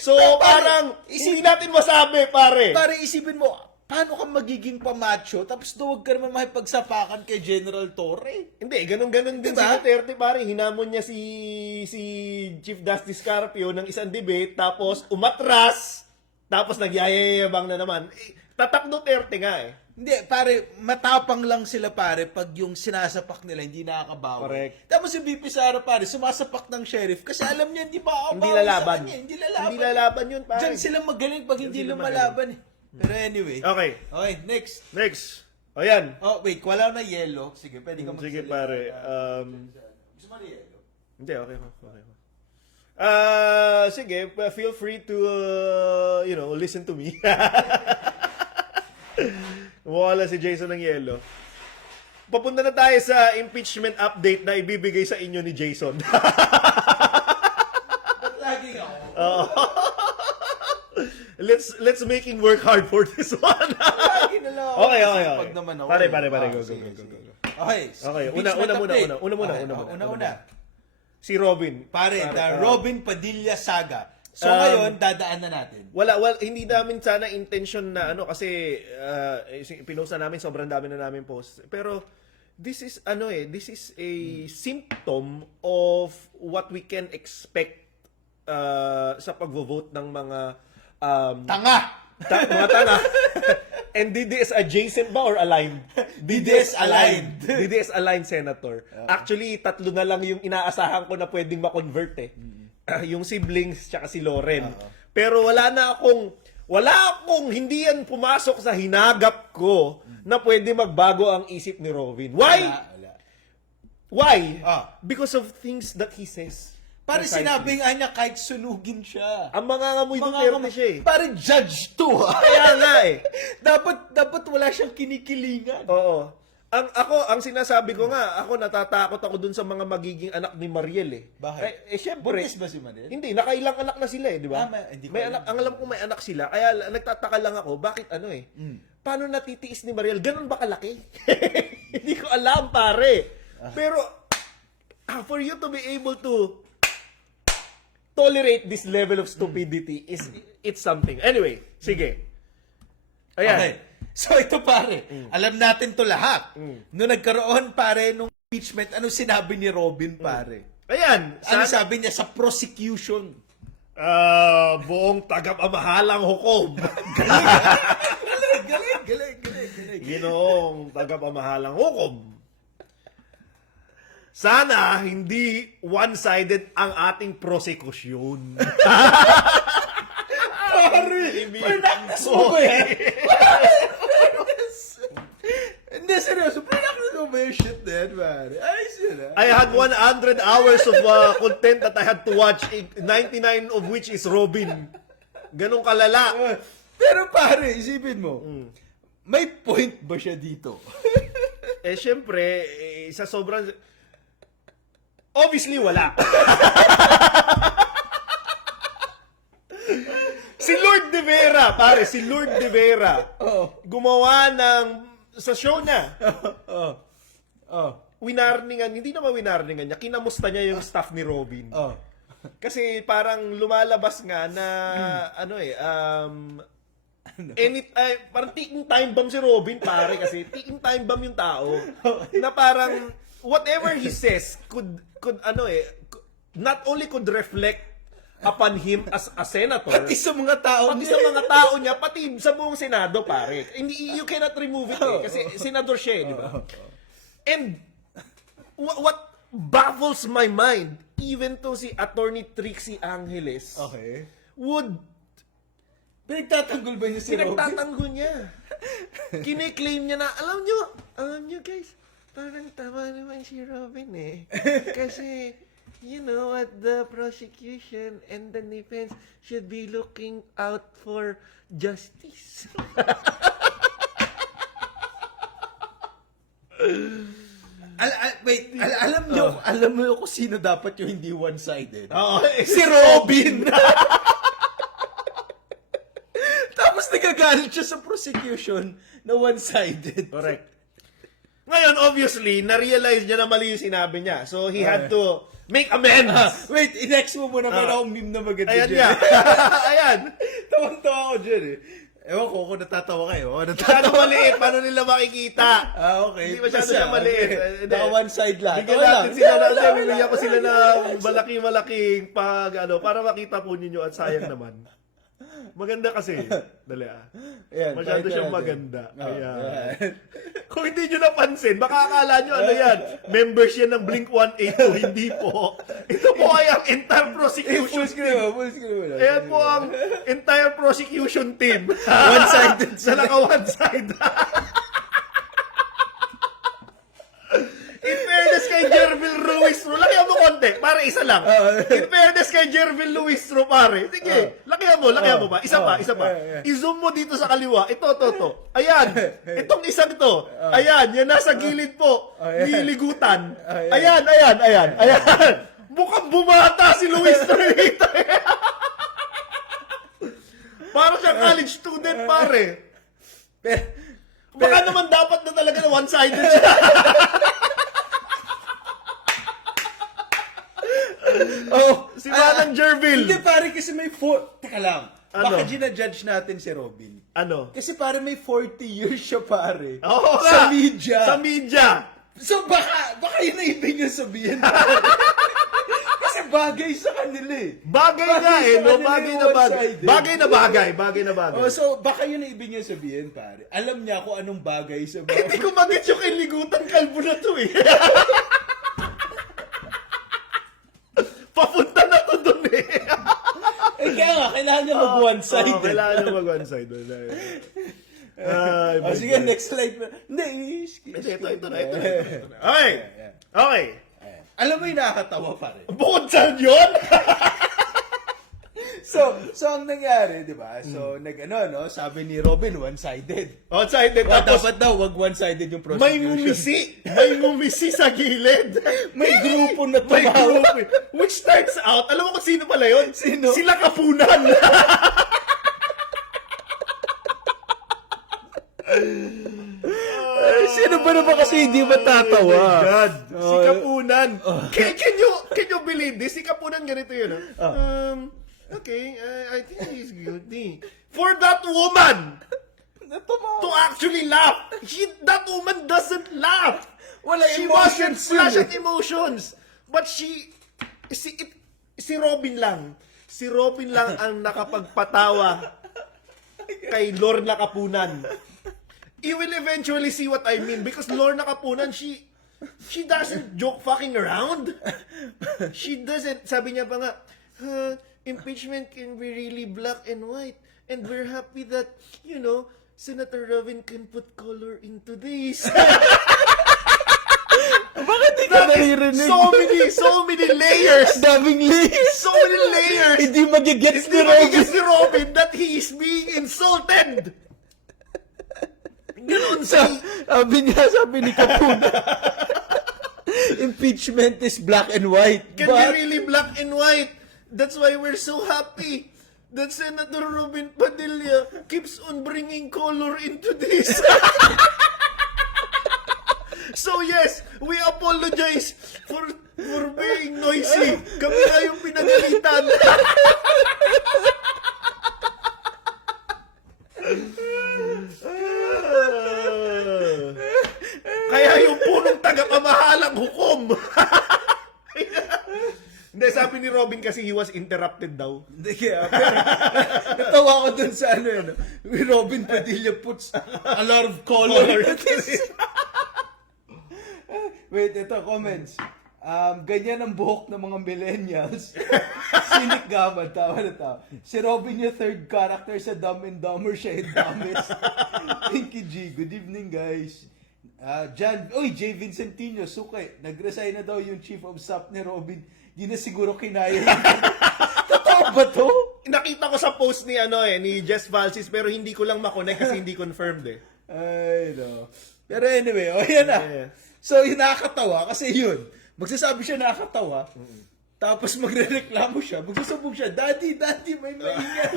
So, parang, hindi natin masabi, pare. Pare, isipin mo, paano ka magiging pamacho tapos duwag ka naman makipagsapakan kay General Torre? Hindi, ganun-ganun din Diba? si Duterte, pare. Hinamon niya si Chief Justice Carpio ng isang debate, tapos umatras, tapos nagyayayabang na naman. Tatak Duterte nga eh. Hindi, pare, matapang lang sila, pare, pag yung sinasapak nila, hindi nakakabawi. Correct. Tapos si VP Sara, pare, sumasapak ng sheriff kasi alam niya, hindi ba Hindi lalaban. Hindi lalaban. Hindi lalaban yun, pare. Diyan sila magaling pag hindi sila lumalaban eh. Pero anyway. Okay, Okay, next. next. O yan. Oh, wait, wala na yellow. Sige, pwede ka Sige, magsalita. pare. Gusto mo na yellow? Hindi, okay. Sige, feel free to, listen to me. Wala si Jason ng yelo. Papunta na tayo sa impeachment update na ibibigay sa inyo ni Jason. Ba't laging ako? Let's make him work hard for this one. Lagi na lang ako. Okay. Pag naman ako. Pare, go. Sige. Okay. Okay, Impeachment una muna. update. Una. Si Robin. Pare, the Robin Padilla saga. So ngayon, dadaan na natin. Wala, hindi namin sana intention na kasi pinost na namin, sobrang dami na namin post. Pero this is a symptom of what we can expect sa pagvo-vote ng mga Tanga! mga tanga. And DDS adjacent ba or aligned? DDS aligned. DDS aligned senator. Actually, 3 na lang yung inaasahan ko na pwedeng ma-convert yung siblings tsaka si Loren. Pero wala akong hindi yan pumasok sa hinagap ko na pwede magbago ang isip ni Robin. Why? Wala. Why? Because of things that he says. Pare Precisely. sinabi nga niya kahit sunugin siya. Ang mga ngamoy Duterte siya Pare judge to. Kaya nga dapat wala siyang kinikilingan. Oo. Ang sinasabi ko nga, natatakot ako dun sa mga magiging anak ni Mariel Bakit? Syempre. Buntis ba si Mariel? Hindi, nakailang anak na sila di ba? Hindi ko May alam. anak, ang alam ko may anak sila. Kaya nagtataka lang ako, bakit paano natitiis ni Mariel? Ganun ba kalaki? Hindi ko alam, pare. Pero, for you to be able to tolerate this level of stupidity it's something. Anyway, sige. Ayan. Okay. So ito pare, alam natin to lahat. Nung nagkaroon pare nung impeachment, ano sinabi ni Robin pare? Ayan. Ano sabi niya sa prosecution? Buong tagapamahalang hukom. Galing. Ginoong tagapamahalang hukom. Sana hindi one-sided ang ating prosekusyon. Pare, pinaktas mo ba yan? Hindi, seryoso, pinaktas mo ba yung shit na yan, pare? Ayos yun, I had 100 hours of content that I had to watch, 99 of which is Robin. Ganong kalala. Pero pare, isipin mo, may point ba siya dito? Syempre, sa sobrang... Obviously, wala. Si Lord De Vera, pare, gumawa sa show niya. Winarningan, hindi naman winarningan niya, kinamusta niya yung staff ni Robin. Kasi parang lumalabas nga na, parang ticking time bomb si Robin, pare, kasi ticking time bomb yung tao. Na parang, whatever he says could not only could reflect upon him as a senator, Pati sa mga tao niya, pati sa buong Senado, pare. Hindi, you cannot remove it kasi senador siya, di ba? And what baffles my mind, even to si Attorney Trixie Angeles would Pinagtatanggol ba niya si Robin? pinagtatanggol niya. Kine-claim niya na, alam nyo guys, parang tama naman si Robin Kasi, you know what, the prosecution and the defense should be looking out for justice. Alam mo kung sino dapat yung hindi one-sided? Si Robin! Tapos nagagalit siya sa prosecution na one-sided. Correct. Ngayon, obviously, na-realize niya na mali yung sinabi niya. So, he had to make amends. Wait, i-next mo muna para akong meme na maganda Ayan dyan. niya. Ayan. Tawang-tawa ako dyan Ewan ko kung natatawa kayo. Masyado maliit. Paano nila makikita? Okay. Hindi masyado siya maliit. Naka one side lang. Bigyan natin sila na, bibigyan ko sila ng malaki-malaking para makita po ninyo at sayang naman. Maganda kasi. Dali Ayan, Masyado pakita siyang natin. maganda. Ayan. Ayan. Kung hindi nyo napansin, baka akala nyo ano yan, members yan ng Blink-182. Hindi po. Ito po ay ang entire prosecution Full screen mo, full screen mo. Ayan po ang entire prosecution team. One-sided Sa naka-one-side. In fairness kay Jervil Ruiz, laki mo konti pare, isa lang. In fairness kay Jervin Luistro, pare. Sige, lakihan mo pa. Isa pa. I-zoom mo dito sa kaliwa. Ito. Ayan. Itong isang to. Ayan, yan nasa gilid po. Niligutan. Ayan. Mukhang bumata si Luistro dito. Para siyang college student, pare. Baka naman dapat na talaga na one-sided siya. Si Manang Jervil. Hindi pare kasi may Teka lang. Ano? Baka ginajudge natin si Robin. Ano? Kasi pare may 40 years siya pare. Oo Sa nga. media. Sa media. So baka yun na ibig niya sabihin. Kasi bagay sa kanila eh. Bagay nga eh, no? Bagay na bagay. one-sided. Bagay na bagay. Oh, so baka yun na ibig niya sabihin pare. Alam niya kung anong bagay sa Hindi ko magets yung kinligutan kalbo na to eh. Papunta na to dun eh. Kaya nga, kailangan niya mag-one-sided. Kailangan nyo mag-one-sided. Ay, my Sige, God. next slide. Hindi, Ito na. Okay. Alam mo yung nakakatawa pare. Bukod sa yun? So ang nangyari, di ba? So, sabi ni Robin, one-sided. One-sided. Tapos, Dapat daw, wag one-sided yung may prosecution. ngumisi sa gilid. May grupo na May tumawa. group. Which starts out, alam mo kung sino pala yun? Sino? Sila Kapunan. Sino ba naman kasi hindi matatawa? Oh my God. Si Kapunan. Can you believe this? Si Kapunan ganito yun. Okay, I think he's guilty. For that woman to actually laugh. That woman doesn't laugh. Wala She emotions wasn't flash yun at emotions. But si Robin lang. Si Robin lang ang nakapagpatawa kay Lorna Kapunan. You will eventually see what I mean because Lorna Kapunan, she doesn't joke fucking around. She doesn't. Sabi niya pa nga, impeachment can be really black and white. And we're happy that, Senator Robin can put color into this. Bakit di ka naririnig? So many layers. Daming layers. So many layers. Hindi magigets ni Hindi Robin. magigets ni Robin that he is being insulted. Ganun Sabi ni Kapuna. Impeachment is black and white. Can be really black and white. That's why we're so happy that Senator Robin Padilla keeps on bringing color into this. So yes, we apologize for being noisy. Kami na yung pinagalitan. Kaya yung punong taga-kamahalang hukom. Hindi, sabi ni Robin kasi he was interrupted daw. Hindi kaya. Natawa ko dun sa Robin Padilla puts a lot of color. Wait, ito, comments. Ganyan ang buhok ng mga millennials. Sinik Gaman, tawa na tawa. Si Robin yung third character sa Dumb and Dumber, siya yung dumbest. Thank you, G. Good evening, guys. J. Vincentino, suke. Nag-resign na daw yung chief of staff ni Robin. Di na siguro kinaya. Totoo ba to? Nakita ko sa post ni ni Jess Valsis pero hindi ko lang makonect kasi hindi confirmed eh. Ay, no. Pero anyway, yan na. Yeah. So, yung nakakatawa, kasi yun, magsasabi siya nakakatawa, tapos magre-reklamo siya, magsasabog siya, Daddy, may maingay.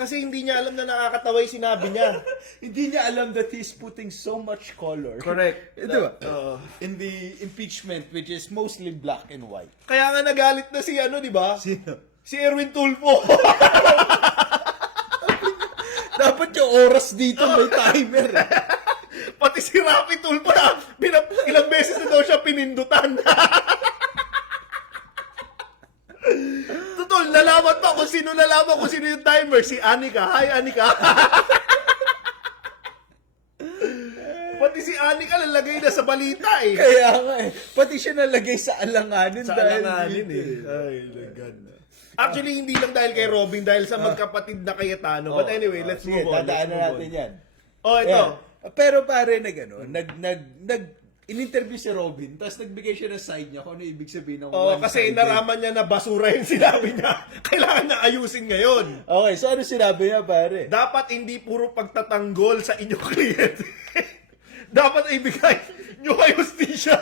Kasi hindi niya alam na nakakatawa yung sinabi niya. Hindi niya alam that he's putting so much color. Correct. Di ba? In the impeachment, which is mostly black and white. Kaya nga nagalit na si di ba? Sino? Si Erwin Tulfo. Dapat yung oras dito may timer. Pati si Rafi Tulfo na ilang beses na daw siya pinindutan. Tutol, nalaman pa kung sino yung timer. Si Anika. Hi, Anika. Pati si Anika lalagay na sa balita eh. Kaya nga eh. Pati siya nalagay sa alanganin. Sa alanganin eh. Ay, my God. Actually, hindi lang dahil kay Robin, dahil sa magkapatid na Cayetano. But anyway, let's move on. Dadaanan natin yan. Oh, ito. Yeah. Pero pare in-interview si Robin, tapos nagbigay siya ng side niya kung ano ibig sabihin ng Oh, kasi one-sided. naraman niya na basura yung sinabi niya. Kailangan na ayusin ngayon. Okay, so ano sinabi niya, pare? Dapat hindi puro pagtatanggol sa inyong kliyente. Dapat ibigay nyo kay hustisya.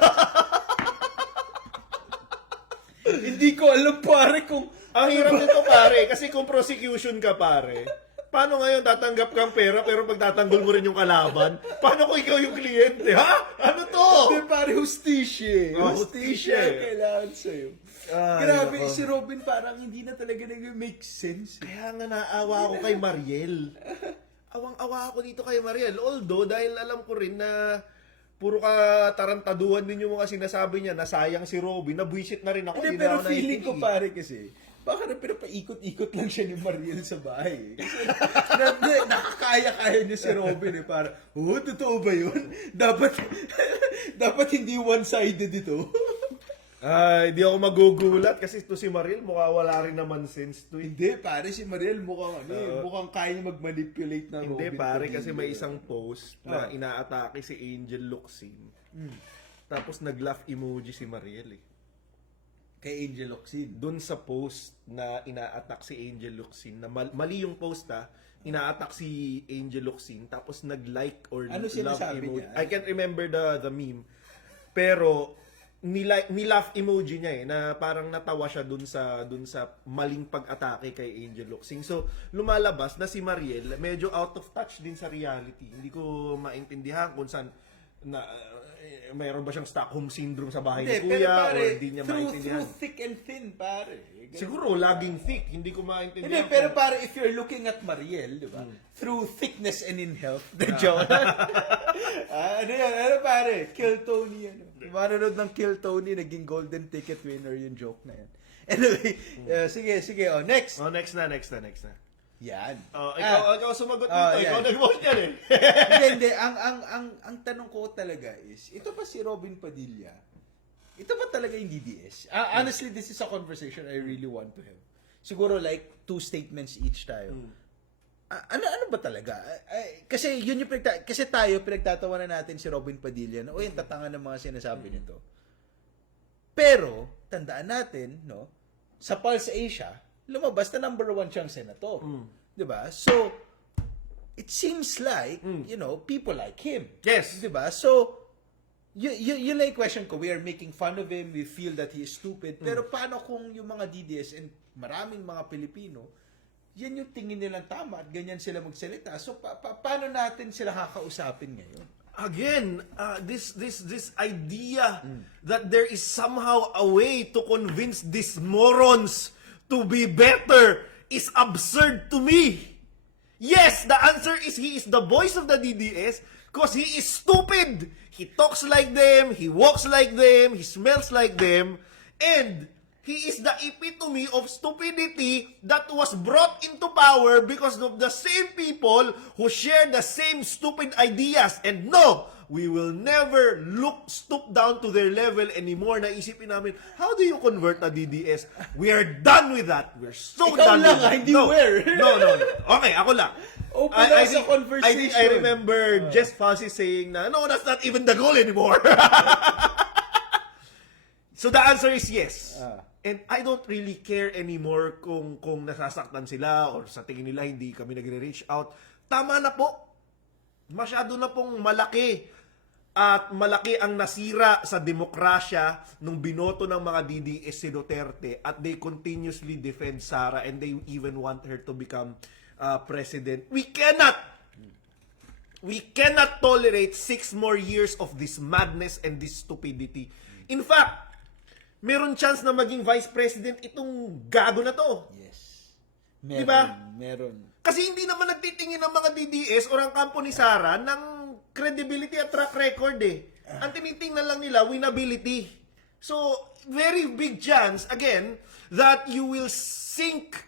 Hindi ko alam, pare, kung... Ang hirap nito, pare, kasi kung prosecution ka, pare, paano ngayon tatanggap kang pera pero pagtatanggol mo rin yung kalaban? Paano kung ikaw yung kliyente, ha? Ano to? Hindi, pare, hustisya. Oh, Hustisya hustisya. ang kailangan sa'yo. Ay, Grabe, nako. si Robin parang hindi na talaga nag-make sense. Kaya nga naawa ako kay Mariel. Awang-awa ako dito kay Mariel. Although, dahil alam ko rin na puro ka tarantaduhan din yung mga sinasabi niya na sayang si Robin, nabwisit na rin ako. Hindi, Hindi na pero ako feeling ko, nakikinig. pare, kasi baka na pinapaikot-ikot lang siya ni Mariel sa bahay. Kasi nakakaya-kaya niya si Robin eh. Para, totoo ba yun? Dapat hindi one-sided ito. Ay, di ako magugulat kasi to si Mariel mukha wala rin naman sense to. Hindi, pare, si Mariel mukhang mukhang kaya niya mag-manipulate ng Hindi Robin. pare Padilla. kasi may isang post na inaatake si Angel Locsin. Tapos nag-laugh emoji si Mariel eh. Kay Angel Locsin. Doon sa post na ina-attack si Angel Locsin, na mali yung post ina-attack si Angel Locsin, tapos nag-like or Ano love sinasabi emoji. niya? I can't remember the meme. Pero ni-laugh emoji niya eh, na parang natawa siya dun sa maling pag-atake kay Angel Locsin. So, lumalabas na si Mariel medyo out of touch din sa reality. Hindi ko maintindihan kung saan na mayroon ba siyang Stockholm syndrome sa bahay ni Hindi, pero Kuya pare, or hindi niya through maintindihan. thick and thin, pare. Ganun. Siguro laging thick, hindi ko Hindi, maintindihan. pero pare, if you're looking at Mariel, di ba? Through thickness and in health, the joke. Ano yan? Ano pare? Kill Tony, ano? Manonood ng Kill Tony, naging golden ticket winner yung joke na yan. Anyway, sige. Oh, next. Oh, next na. Yan. Oh, ikaw sumagot dito. Oh, Ikaw yan. nag-vote yan eh. Hindi. Ang tanong ko talaga is, ito pa si Robin Padilla, ito ba talaga yung DDS? Honestly, this is a conversation I really want to have. Siguro like 2 statements each tayo. Ano ba talaga? Kasi yun yung kasi tayo pinagtatawanan natin si Robin Padilla na yung tatanga ng mga sinasabi nito. Pero tandaan natin, no, sa Pulse Asia, lumabas na number 1 siyang senator. 'Di ba? So it seems like, people like him. Yes. 'Di ba? So yun lang yung question ko. We are making fun of him. We feel that he is stupid. Pero paano kung yung mga DDS and maraming mga Pilipino, yan yung tingin nilang tama at ganyan sila magsalita. So, paano natin sila kakausapin ngayon? Again, this idea that there is somehow a way to convince these morons to be better is absurd to me. Yes, the answer is he is the voice of the DDS because he is stupid. He talks like them, he walks like them, he smells like them, and he is the epitome of stupidity that was brought into power because of the same people who share the same stupid ideas. And no, we will never stoop down to their level anymore. Naisipin namin, how do you convert a DDS? We are done with that. We're so Ikaw done lang, with that. hindi no, where. no. Okay, ako lang. Open up sa conversation. I remember Jess Fassi saying na, no, that's not even the goal anymore. So the answer is yes. And I don't really care anymore kung nasasaktan sila or sa tingin nila hindi kami nagre-reach out. Tama na po. Masyado na pong malaki at malaki ang nasira sa demokrasya nung binoto ng mga DDS si Duterte at they continuously defend Sara and they even want her to become president. We cannot tolerate 6 more years of this madness and this stupidity. In fact, meron chance na maging vice president itong gago na to. Yes. Diba? Meron. Kasi hindi naman nagtitingin ng mga DDS o ang kampo ni Sara ng credibility at track record eh. Ang tinitingnan lang nila, winnability. So, very big chance, again, that you will sink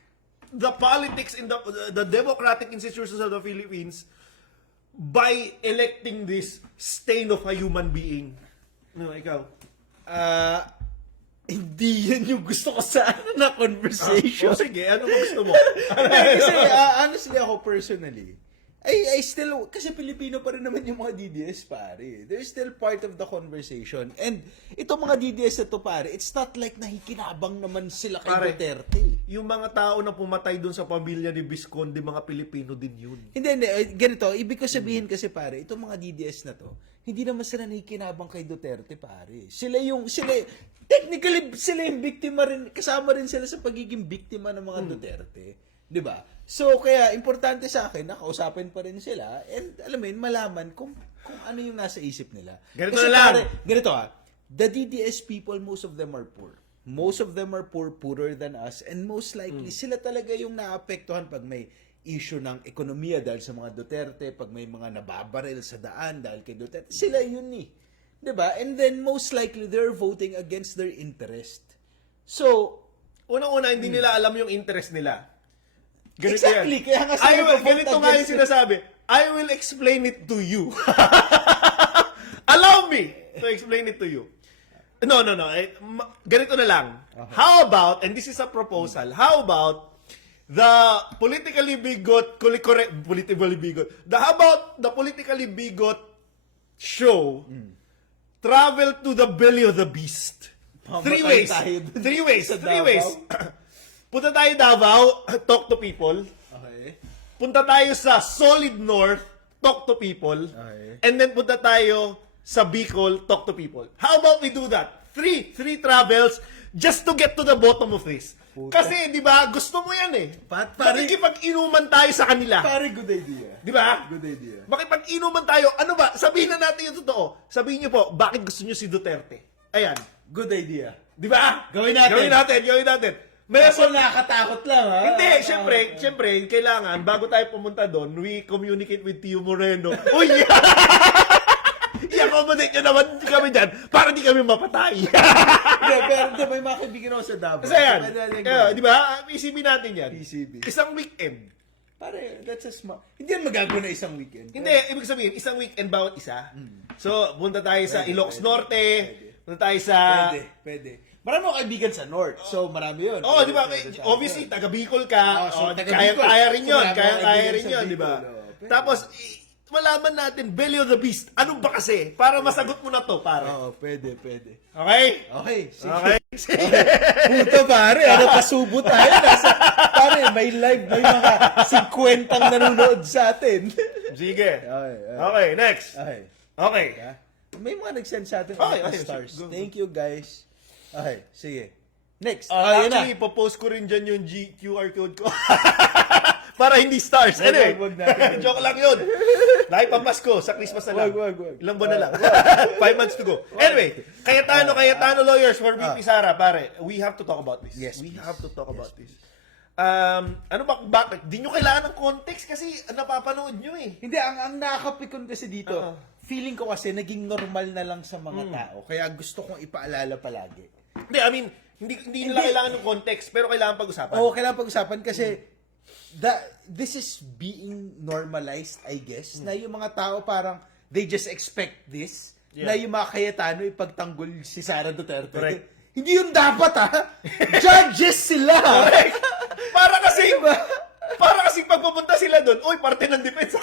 the politics in the democratic institutions of the Philippines by electing this stain of a human being. No, ikaw? Hindi yan yung gusto ko sa na conversation. O sige, ano ba gusto mo? Kasi honestly ako personally, I still, kasi Pilipino pa rin naman yung mga DDS, pare. They're still part of the conversation. And itong mga DDS na to, pare, it's not like nakikinabang naman sila kay Pare, Duterte. Yung mga tao na pumatay doon sa pamilya ni Visconde, mga Pilipino din yun. Hindi. Ganito, ibig ko sabihin kasi, pare, itong mga DDS na to, hindi naman sila nakikinabang kay Duterte, pare. Technically, sila yung biktima rin, kasama rin sila sa pagiging biktima ng mga Duterte. 'Di ba? So, kaya importante sa akin na kausapin pa rin sila and alam mo yun, malaman kung ano yung nasa isip nila. Ganito Kasi na lang. pare, ganito the DDS people, most of them are poor. Most of them are poor, poorer than us, and most likely sila talaga yung naapektuhan pag may issue ng ekonomiya dahil sa mga Duterte, pag may mga nababaril sa daan dahil kay Duterte. Sila yun eh. 'Di ba? And then most likely they're voting against their interest. So, Unang-una, hindi nila alam yung interest nila. Ganito exactly. yan. Kaya nga sila nag-vote ganito nga yung against it. sinasabi. I will explain it to you. Allow me to explain it to you. No. Ganito na lang. How about, and this is a proposal, how about the politically bigot, how about the politically bigot show travel to the belly of the beast? Three Mamatay ways. tayo dun Three ways. sa Three Davao. ways. Punta tayo Davao, talk to people. Okay. Punta tayo sa Solid North, talk to people. Okay. And then punta tayo sa Bicol, talk to people. How about we do that? Three travels just to get to the bottom of this. Puta. Kasi, di ba, gusto mo yan eh. Pare- Makikipag-inuman tayo sa kanila. Pare, good idea. Di ba? Good idea. Makipag-inuman tayo. Ano ba? Sabihin na natin yung totoo. Sabihin niyo po, bakit gusto niyo si Duterte? Ayan. Good idea. Di ba? Gawin natin. Gawin natin. Kaso nakakatakot lang, ha? Hindi, syempre, kailangan, bago tayo pumunta doon, we communicate with Tio Moreno. Uy! I-accommodate nyo naman kami dyan para di kami mapatay. Hindi, pero may mga kaibigan ako sa Davao. Kasi yan, Pwede natin gawin. di ba? PCB natin yan. PCB. Isang weekend. Pare, that's a smart. Hindi yan magagawa na isang weekend. Hindi, ibig sabihin, isang weekend bawat isa. So, punta tayo sa Ilocos Norte, punta tayo sa... Pwede. Marami akong kaibigan sa North. So, marami yun. Oh, di ba? Pwede sa Obviously, North. taga Bicol ka. Oh, so, taga Kaya Bicol. rin So, yun. marami Kaya akong kaibigan rin sa yun, di ba? Bicol, oh. Pwede. Tapos, malaman natin, belly of the beast. Ano ba kasi? Para masagot mo na to, pare. Oo, pwede. Okay? Okay, sige. Okay? Puto pare, ano pasubo tayo. Pare, may live, may mga 50 ang nanonood sa atin. Sige. Okay. Okay, next. Okay. Okay. May mga nag-send sa atin Okay, ng okay, stars. go. Thank you, guys. Okay, sige. Next. Yun na. Actually, popost ko rin dyan yung QR code ko. Para hindi stars. Anyway, wag natin. joke lang yun. Dahil pamasko, sa Christmas na lang. Wag. Ilang buwan na lang. 5 months to go. Anyway, Cayetano lawyers for VP Sara, pare. We have to talk about this. Yes, we please. have to talk about this. Ano ba, bakit? Di nyo kailangan ng context kasi napapanood nyo eh. Hindi, ang nakakapikon kasi dito, Oo. feeling ko kasi naging normal na lang sa mga tao. Kaya gusto kong ipaalala palagi. Hindi, I mean, hindi nila kailangan ng context, pero kailangan pag-usapan. Oo, kailangan pag-usapan kasi this is being normalized, I guess, na yung mga tao parang they just expect this, Yeah. na yung mga Cayetano ipagtanggol si Sara Duterte. Correct. Hindi yun dapat, ha? Judges sila! Correct. Para kasi pagpupunta sila doon, oy, parte ng defense.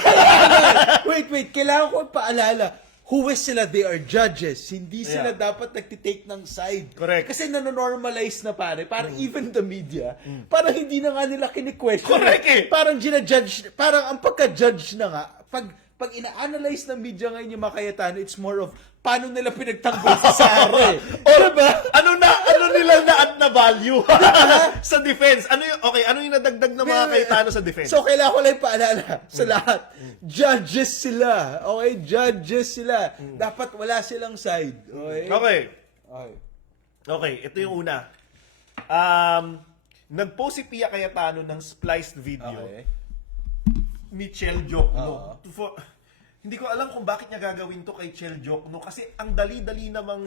Wait, kailangan ko paalala. Who is sila? They are judges. Hindi sila Yeah. dapat nagtitake ng side. Correct. Kasi nanonormalize na pare. Parang even the media, parang hindi na nga nila kini-question. Correct eh. Parang ginajudge, parang ang pagka-judge na nga, pag ina-analyze ng media ngayon yung mga Cayetano, it's more of paano nila pinagtanggol si Sara. O, Diba? ano nila na-add na value sa defense? Ano yung nadagdag ng mga Cayetano sa defense? So, kailangan ko lang paalala sa lahat. Judges sila. Okay? Judges sila. Dapat wala silang side. Okay? Okay, ito yung una. Nag-post si Pia Cayetano ng spliced video Okay. ni Chel Jokno. Hindi ko alam kung bakit niya gagawin to kay Chel Jokno kasi ang dali-dali namang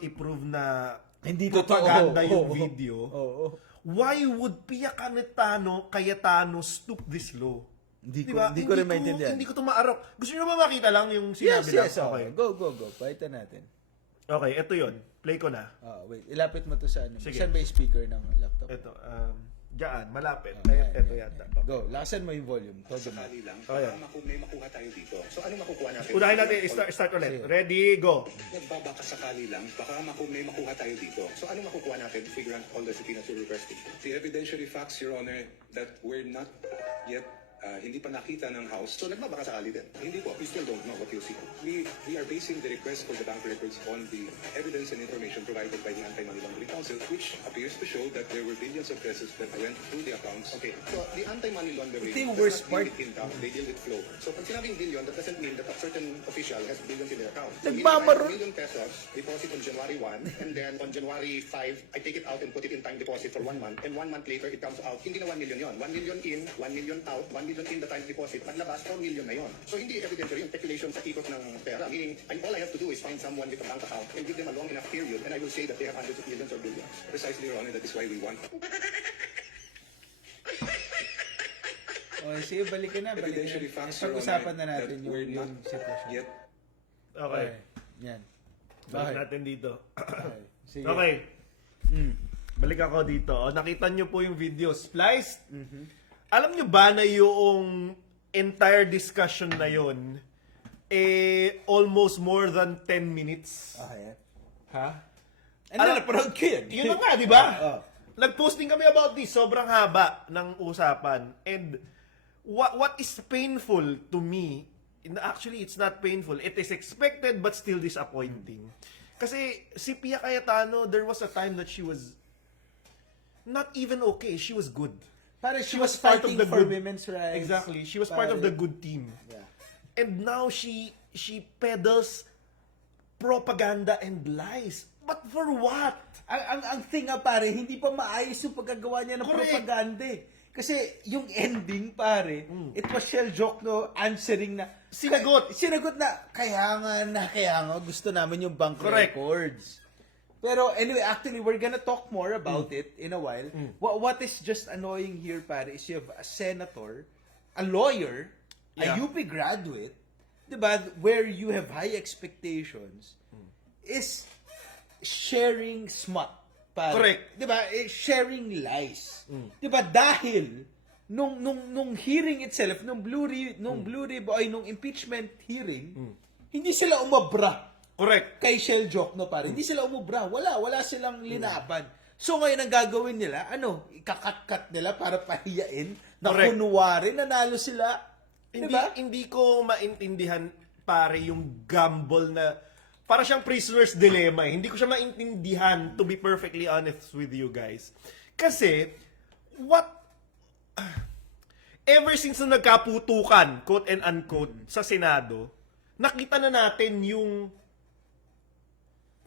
i-prove na Hindi propaganda totoo. yung Oo. video. Oo. Why would Pia Cayetano stoop this low? Hindi ko rin maintindihan. Hindi ko to maarok. Gusto niyo ba makita lang yung sinabi lang? Yes. Okay. Go. Pakita natin. Okay, ito yon. Play ko na. Wait, ilapit mo to sa ano. Sige. Saan ba yung speaker ng laptop? Ito. Diyan, malapit. Ayan, Ito ayan, yata. ayan. Go, lakasan mo yung volume. Todo na. Sakali lang, Oh, yeah. baka may makuha tayo dito. So, ano makukuha natin? Unahin natin, start ulit. Ready, go. Nagbabaka sakali lang, baka may makuha tayo dito. So, ano makukuha natin to figure out all the subpoenas we're requesting? The evidentiary facts, Your Honor, that we're not yet hindi pa nakita ng House. So, nagbabaka sakali din? Hindi po. We still don't know what you'll see. We are basing the request for the bank records on the evidence and information provided by the Anti-Money Laundering Council, which appears to show that there were billions of pesos that went through the accounts. Okay, so the Anti-Money Laundering Ito yung does worst not deal part. with income, they deal with flow. So, pag sinabing billion, that doesn't mean that a certain official has billions in their account. So, Nagbabaro- $1 million pesos, deposit on January 1, and then on January 5, I take it out and put it in time deposit for 1 month, and 1 month later, it comes out. Hindi na 1 million yon. 1 million in, 1 million out, 1 million in the time deposit. Paglabas, 4 million na yon. So, hindi evidentiary yung speculation sa ikot ng pera. Meaning, all I have to do is find someone with a bank account and give them a long enough period, and I will say that they have hundreds of millions or billions. Precisely, Your Honor, that is why we want O, sige, balikan na. evidentiary facts, Your Honor, Pag-usapan na natin that we're yung not sitwasyon. yet Okay. Yan. Balik Okay. natin dito. Okay. Sige. Okay. Balik ako dito. O, nakita nyo po yung video. Spliced. Alam nyo ba na yung entire discussion na yon almost more than 10 minutes? Okay. Ha? Ano, napanood ko yun. Yun na nga, di ba? Oh. Nag-posting kami about this. Sobrang haba ng usapan. And what is painful to me, actually, it's not painful. It is expected but still disappointing. Kasi si Pia Cayetano, there was a time that she was not even okay. She was good. Parang she was part fighting of the for good- women's rights. Exactly. She was part of the good team. Yeah. And now she peddles propaganda and lies. But for what? Ang thing nga pare, hindi pa maayos yung pagkagawa niya ng Correct. propaganda eh. Kasi yung ending pare, it was Shell Jokno answering na, sinagot na, kaya nga, gusto namin yung bank Correct. records. Pero anyway, actually, we're gonna talk more about it in a while. What is just annoying here, pare, is you have a senator, a lawyer, Yeah. a UP graduate, diba, where you have high expectations, is sharing smut. Pare. Correct. Diba? Sharing lies. Diba? Dahil, nung hearing itself, nung Blue impeachment hearing, hindi sila umabra. Correct. Kay Shell Jokno pare. Hindi sila umubra. Wala silang linaban. So ngayon ang gagawin nila, ikakat-kat nila para pahiyain na Correct. kunwari nanalo sila. Hindi, Diba? hindi ko maintindihan pare yung gamble na para siyang prisoner's dilemma. Hindi ko siya maintindihan, to be perfectly honest with you guys. Kasi ever since na nagkaputukan, quote and unquote, sa Senado, nakita na natin yung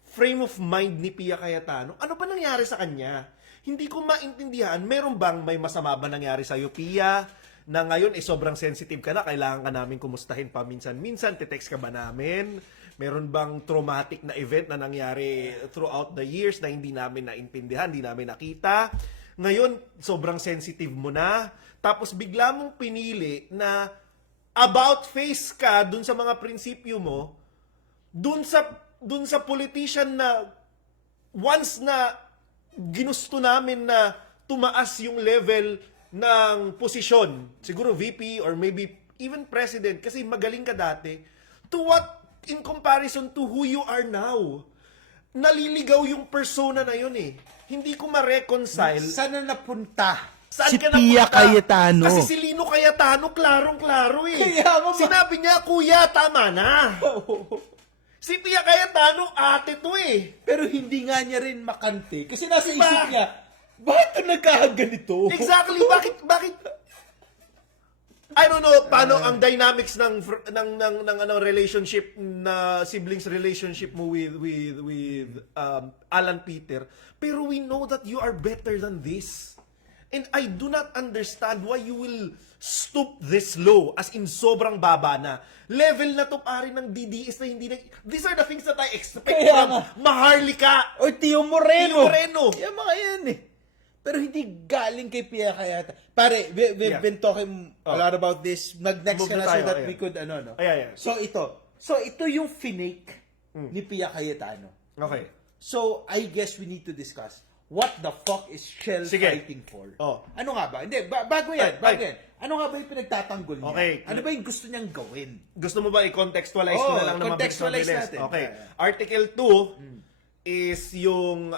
frame of mind ni Pia Cayetano. Ano ba nangyari sa kanya? Hindi ko maintindihan. Meron bang may masama ba nangyari sa'yo, Pia? Na ngayon, sobrang sensitive ka na. Kailangan ka namin kumustahin paminsan-minsan. Te-text ka ba namin? Meron bang traumatic na event na nangyari throughout the years na hindi namin naintindihan, hindi namin nakita? Ngayon, sobrang sensitive mo na. Tapos bigla mong pinili na about face ka dun sa mga prinsipyo mo, dun sa politician na once na ginusto namin na tumaas yung level ng posisyon, siguro VP or maybe even president, kasi magaling ka dati, to what in comparison to who you are now? Naliligaw yung persona na yun eh. Hindi ko ma-reconcile. Sana napunta Saan si ka Pia napunta? Cayetano. Kasi si Lino Cayetano, klarong-klaro eh. Kaya nga ba- Sinabi niya, kuya, tama na. Si Pia Cayetano, ate to eh. Pero hindi nga niya rin makante. Kasi nasa Diba? isip niya, bakit ka nagkakaganito? Exactly. Bakit? I don't know paano ang dynamics ng relationship na siblings relationship mo with Alan Peter. Pero we know that you are better than this. And I do not understand why you will stoop this low, as in sobrang baba na. Level na to pare ng DDS na hindi na... These are the things that I expect Kaya from nga. Maharlika. O Tio Moreno. Tio Moreno. Yan mga yan eh. Pero hindi galing kay Pia Cayetano. Pare, we've Yeah. been talking a lot about this. Mag-next Move ka na na so tayo, that ayan. we could, no? Ayan. So ito yung finake ni Pia Cayetano. Okay. So, I guess we need to discuss what the fuck is Shell Sige. fighting for? Oh. Ano nga ba? Hindi, bago yan, Ay. yan. Ano nga ba yung pinagtatanggol niya? Okay. Ano ba yung gusto niyang gawin? Gusto mo ba i-contextualize Oo, ko na lang na contextualize mabilis? natin. Okay. Yeah. Article 2 is yung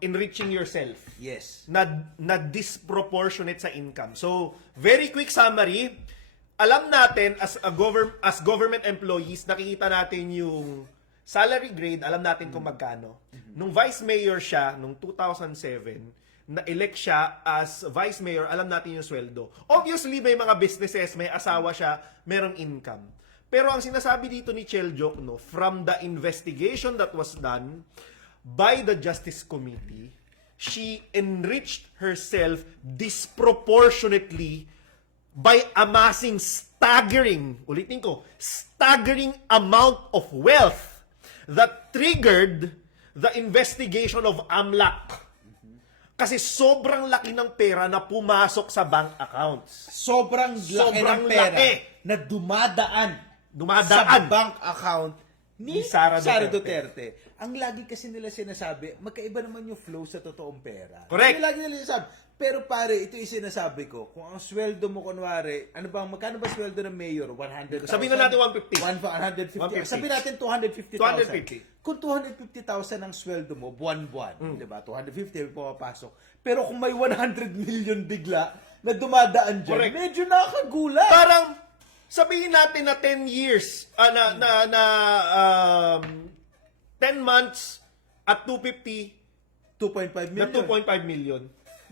enriching yourself Yes. na disproportionate sa income. So, very quick summary. Alam natin as government employees, nakikita natin yung salary grade, alam natin kung magkano. Nung vice mayor siya, nung 2007, na-elect siya as vice mayor, alam natin yung sweldo. Obviously, may mga businesses, may asawa siya, merong income. Pero ang sinasabi dito ni Chel Jokno, from the investigation that was done by the Justice Committee, she enriched herself disproportionately by amassing staggering amount of wealth that triggered the investigation of AMLAC. Kasi sobrang laki ng pera na pumasok sa bank accounts. Sobrang laki Sobrang ng pera laki. na dumadaan sa Dumadaan. bank account ni Ni Sara Duterte. Ang lagi kasi nila sinasabi, magkaiba naman yung flow sa totoong pera. Correct. Yung lagi nila sinasabi. Pero pare, ito yung sinasabi ko. Kung ang sweldo mo, kunwari, magkano ba sweldo ng mayor? 100,000? Sabihin na natin 150. 150. 150. Sabihin natin 250,000. 250. Kung 250,000 ang sweldo mo, buwan-buwan, di ba? 250 may pumapasok. Pero kung may 100 million bigla na dumadaan dyan, Correct. medyo nakakagulat. Parang sabihin natin na 10 years, 10 months at 250 2.5 na million. 2.5 million.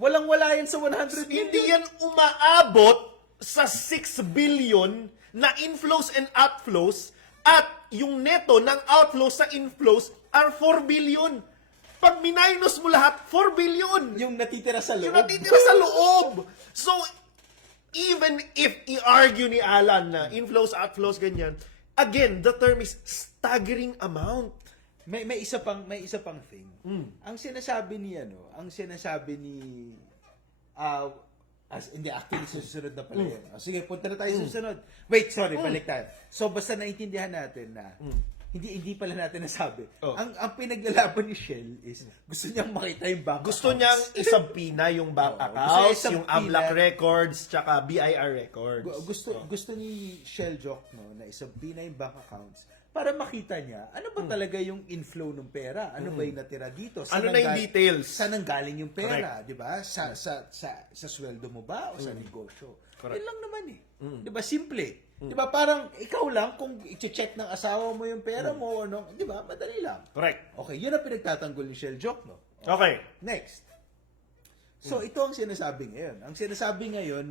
Walang-wala yan sa 100 million. Hindi yan umaabot sa 6 billion na inflows and outflows at yung neto ng outflows sa inflows are 4 billion. Pag minus mo lahat, 4 billion. Yung natitira sa loob. Yung natitira sa loob. So, even if i-argue ni Alan na inflows, outflows, ganyan, again, the term is staggering amount. May isa pang thing. Ang sinasabi ni hindi, actually susunod na pala yan. Sige, punta na tayo sa susunod. Wait, sorry, balik tayo. So basta naintindihan natin na hindi pala natin nasabi. Oh. Ang pinaglalaban ni Shell is gusto niyang makita yung bank Gusto accounts. niyang isabpina yung bank Oo, gusto accounts, niya yung isabpina. AMLAC records, tsaka BIR records. Gusto ni Shell Jokno na isabina yung bank accounts para makita niya ano ba talaga yung inflow ng pera, ano ba yung natira dito, Ano na yung details? saan ang galing yung pera, di ba? Sa sweldo mo ba o sa negosyo? Correct. Yun lang naman eh. Di ba? Simple. Di ba? Parang ikaw lang kung i-check ng asawa mo yung pera mo, ano, di ba? Madali lang. Correct. Okay, yun ang pinagtatanggol ni Shell Jokno. Okay. Next. So ito ang sinasabi ngayon. Ang sinasabi ngayon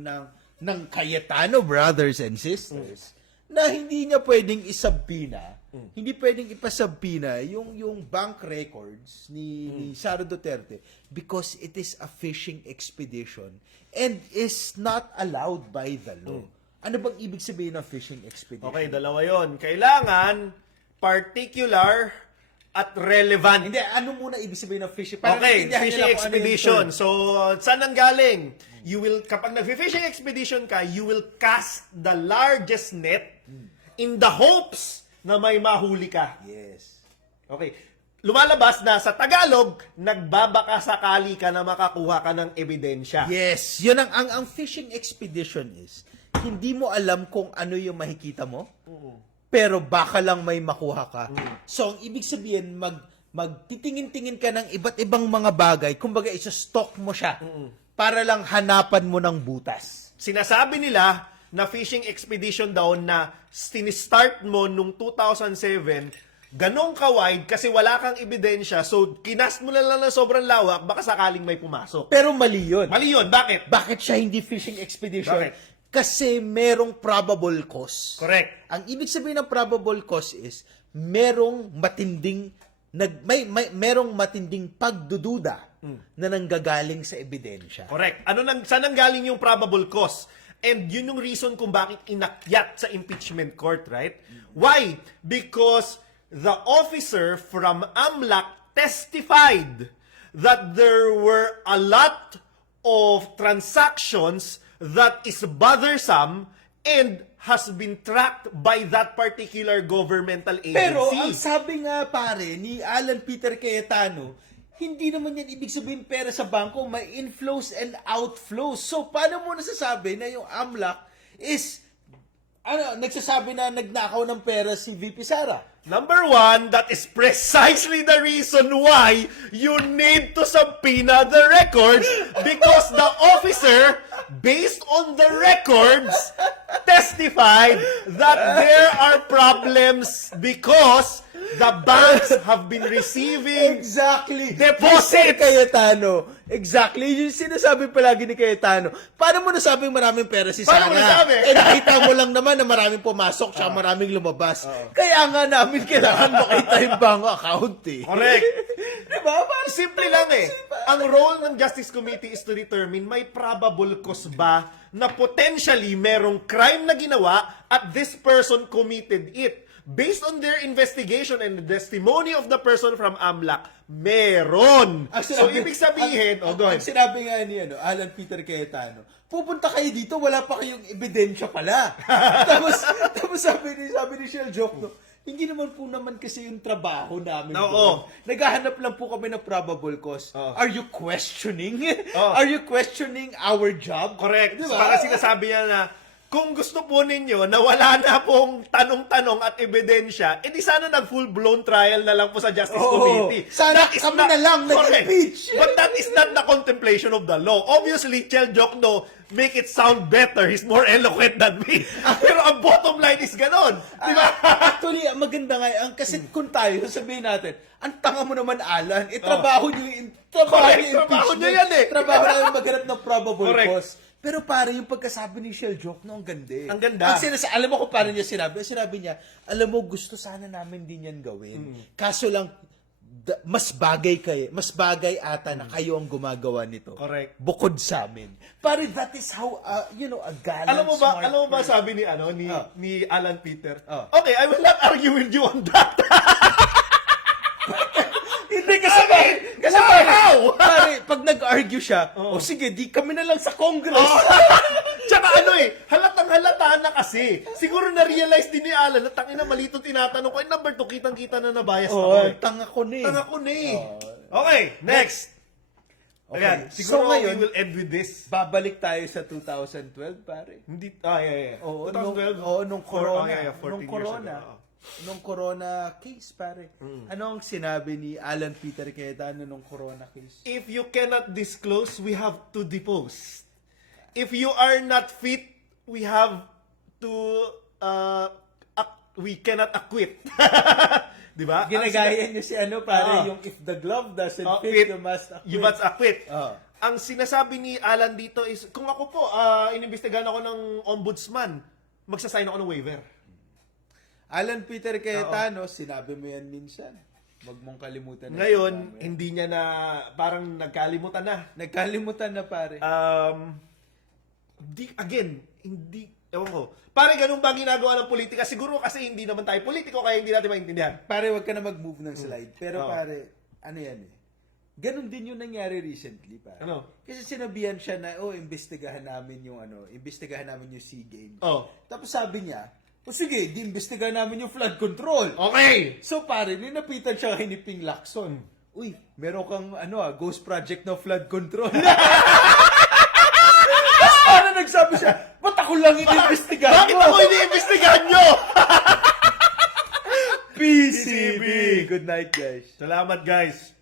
ng Cayetano brothers and sisters na hindi niya pwedeng isabina, hindi pwedeng ipasabina yung bank records ni Sara Duterte because it is a fishing expedition and is not allowed by the law. Ano bang ibig sabihin ng fishing expedition? Okay, dalawa yon. Kailangan particular at relevant. Hindi, ano muna ibig sabihin ng fishing? Okay, maintindihan fishing nila kung ano yung expedition. term. So, saan nang galing? Kapag nag-fishing expedition ka, you will cast the largest net in the hopes na may mahuli ka. Yes. Okay. Lumalabas na sa Tagalog, nagbabaka sakali ka na makakuha ka ng ebidensya. Yes, yun ang fishing expedition is hindi mo alam kung ano yung makikita mo. Pero baka lang may makuha ka. So, ang ibig sabihin, magtitingin-tingin ka ng iba't ibang mga bagay, kumbaga isa-stock mo siya para lang hanapan mo ng butas. Sinasabi nila na fishing expedition daw na sinistart mo nung 2007, ganong ka-wide kasi wala kang ebidensya, so kinast mo lang na sobrang lawak, baka sakaling may pumasok. Pero mali yun. Mali yun, bakit? Bakit siya hindi fishing expedition? Bakit? Kasi merong probable cause. Correct. Ang ibig sabihin ng probable cause is merong matinding merong matinding pagdududa na nanggagaling sa ebidensya. Correct. Saan ang galing yung probable cause? And yun yung reason kung bakit inakyat sa impeachment court, right? Why? Because the officer from AMLAC testified that there were a lot of transactions that is bothersome and has been tracked by that particular governmental agency. Pero ang sabi nga pare ni Alan Peter Cayetano, hindi naman yan ibig sabihin pera sa bangko, may inflows and outflows. So, paano mo nasasabi na yung AMLAC is, nagsasabi na nagnakaw ng pera si VP Sara? Number one, that is precisely the reason why you need to subpoena the records because the officer, based on the records, testified that there are problems because the banks have been receiving Exactly. deposits. Mr. Cayetano. Exactly. Yung sinasabi palagi ni Cayetano. Paano mo nasabing maraming pera si Sara? Paano mo nasabi? Nakita mo lang naman na maraming pumasok siya, maraming lumabas. Kaya nga namin kailangan makita yung bank account eh. Correct. Diba? Parang Simple lang eh. Ang role ng Justice Committee is to determine may probable cause ba na potentially merong crime na ginawa at this person committed it. Based on their investigation and the testimony of the person from AMLAC, meron. So, ibig sabihin, go ang ahead. sinabi nga ni Alan Peter Cayetano, pupunta kayo dito, wala pa kayong ebidensya pala. tapos sabi ni Shell Joke, no, hindi naman po naman kasi yung trabaho namin doon. Naghahanap lang po kami ng probable cause. Are you questioning? Are you questioning our job? Correct. Diba? Para sinasabi niya na, kung gusto po ninyo na wala na pong tanong-tanong at ebidensya, edi sana nag-full-blown trial na lang po sa Justice Committee. Sana That is kami not- na lang Correct. nag-impeach. But that is not the contemplation of the law. Obviously, Chel Jokno make it sound better. He's more eloquent than me. Pero ang bottom line is ganon. Di ba? Actually, ang maganda nga, kasi kung tayo, sabihin natin, ang tanga mo naman, Alan, trabaho nyo yung Correct, yung trabaho nyo impeachment. yan eh. Trabaho namin maghanap ng probable Correct. cause. Pero pare, yung pagkasabi ni Shell Joke, no, ang ganda eh. Ang ganda. Alam mo kung paano niya sinabi? Sinabi niya, alam mo, gusto sana namin din yan gawin. Kaso lang, mas bagay ata na kayo ang gumagawa nito. Correct. Bukod sa amin. Pare, that is how, a gallant, Alam mo ba person. sabi ni Alan Peter? Oh. Okay, I will not argue with you on that. Hindi kasi pare, pag nag-argue siya, sige, di kami na lang sa Congress. Tsaka halatang halata na kasi. Siguro na-realize din ni Alan na tangina malito tinatanong ko. Number 2, kitang-kita na nabayas ako eh. Tanga ko na eh. Tanga ko na eh. Okay, next. Okay. Ayan, So siguro ngayon, we will end with this. babalik tayo sa 2012, pare. Hindi, yeah. Oo, 2012? nung corona. 14 Nung years corona. ago. Nung corona case, pare. Ano ang sinabi ni Alan Peter Cayetano nung corona case? If you cannot disclose, we have to depose. If you are not fit, we have to, we cannot acquit. Di ba? Ginagaya niyo si pare, yung if the glove doesn't fit, you must acquit. You must acquit. Oh. Ang sinasabi ni Alan dito is, kung ako po, inimbestigahan ako ng ombudsman, magsasign ako ng waiver. Alan Peter Cayetano, sinabi mo yan minsan. Huwag mong kalimutan. Ngayon, hindi niya na, parang nagkalimutan na. Nagkalimutan na, pare. Hindi, ewan ko. Pare, ganun ba ang ginagawa ng politika? Siguro kasi hindi naman tayo politiko, kaya hindi natin maintindihan. Pare, wag ka na mag-move ng slide. Pero Oo. pare, ano yan eh. Ganon din yung nangyari recently, pare. Ano? Kasi sinabihan siya na, imbestigahan namin yung SEA Games. Oh. Tapos sabi niya, sige, di-imbestigahan namin yung flood control. Okay! So pare, ninapitan siya kay ni Ping Lacson. Uy, meron kang ghost project na flood control. Tapos parang nagsabi siya, ba't ako lang iniimbestigahan Bakit mo? ako iniimbestigahan nyo? PCB! Good night, guys. Salamat, guys.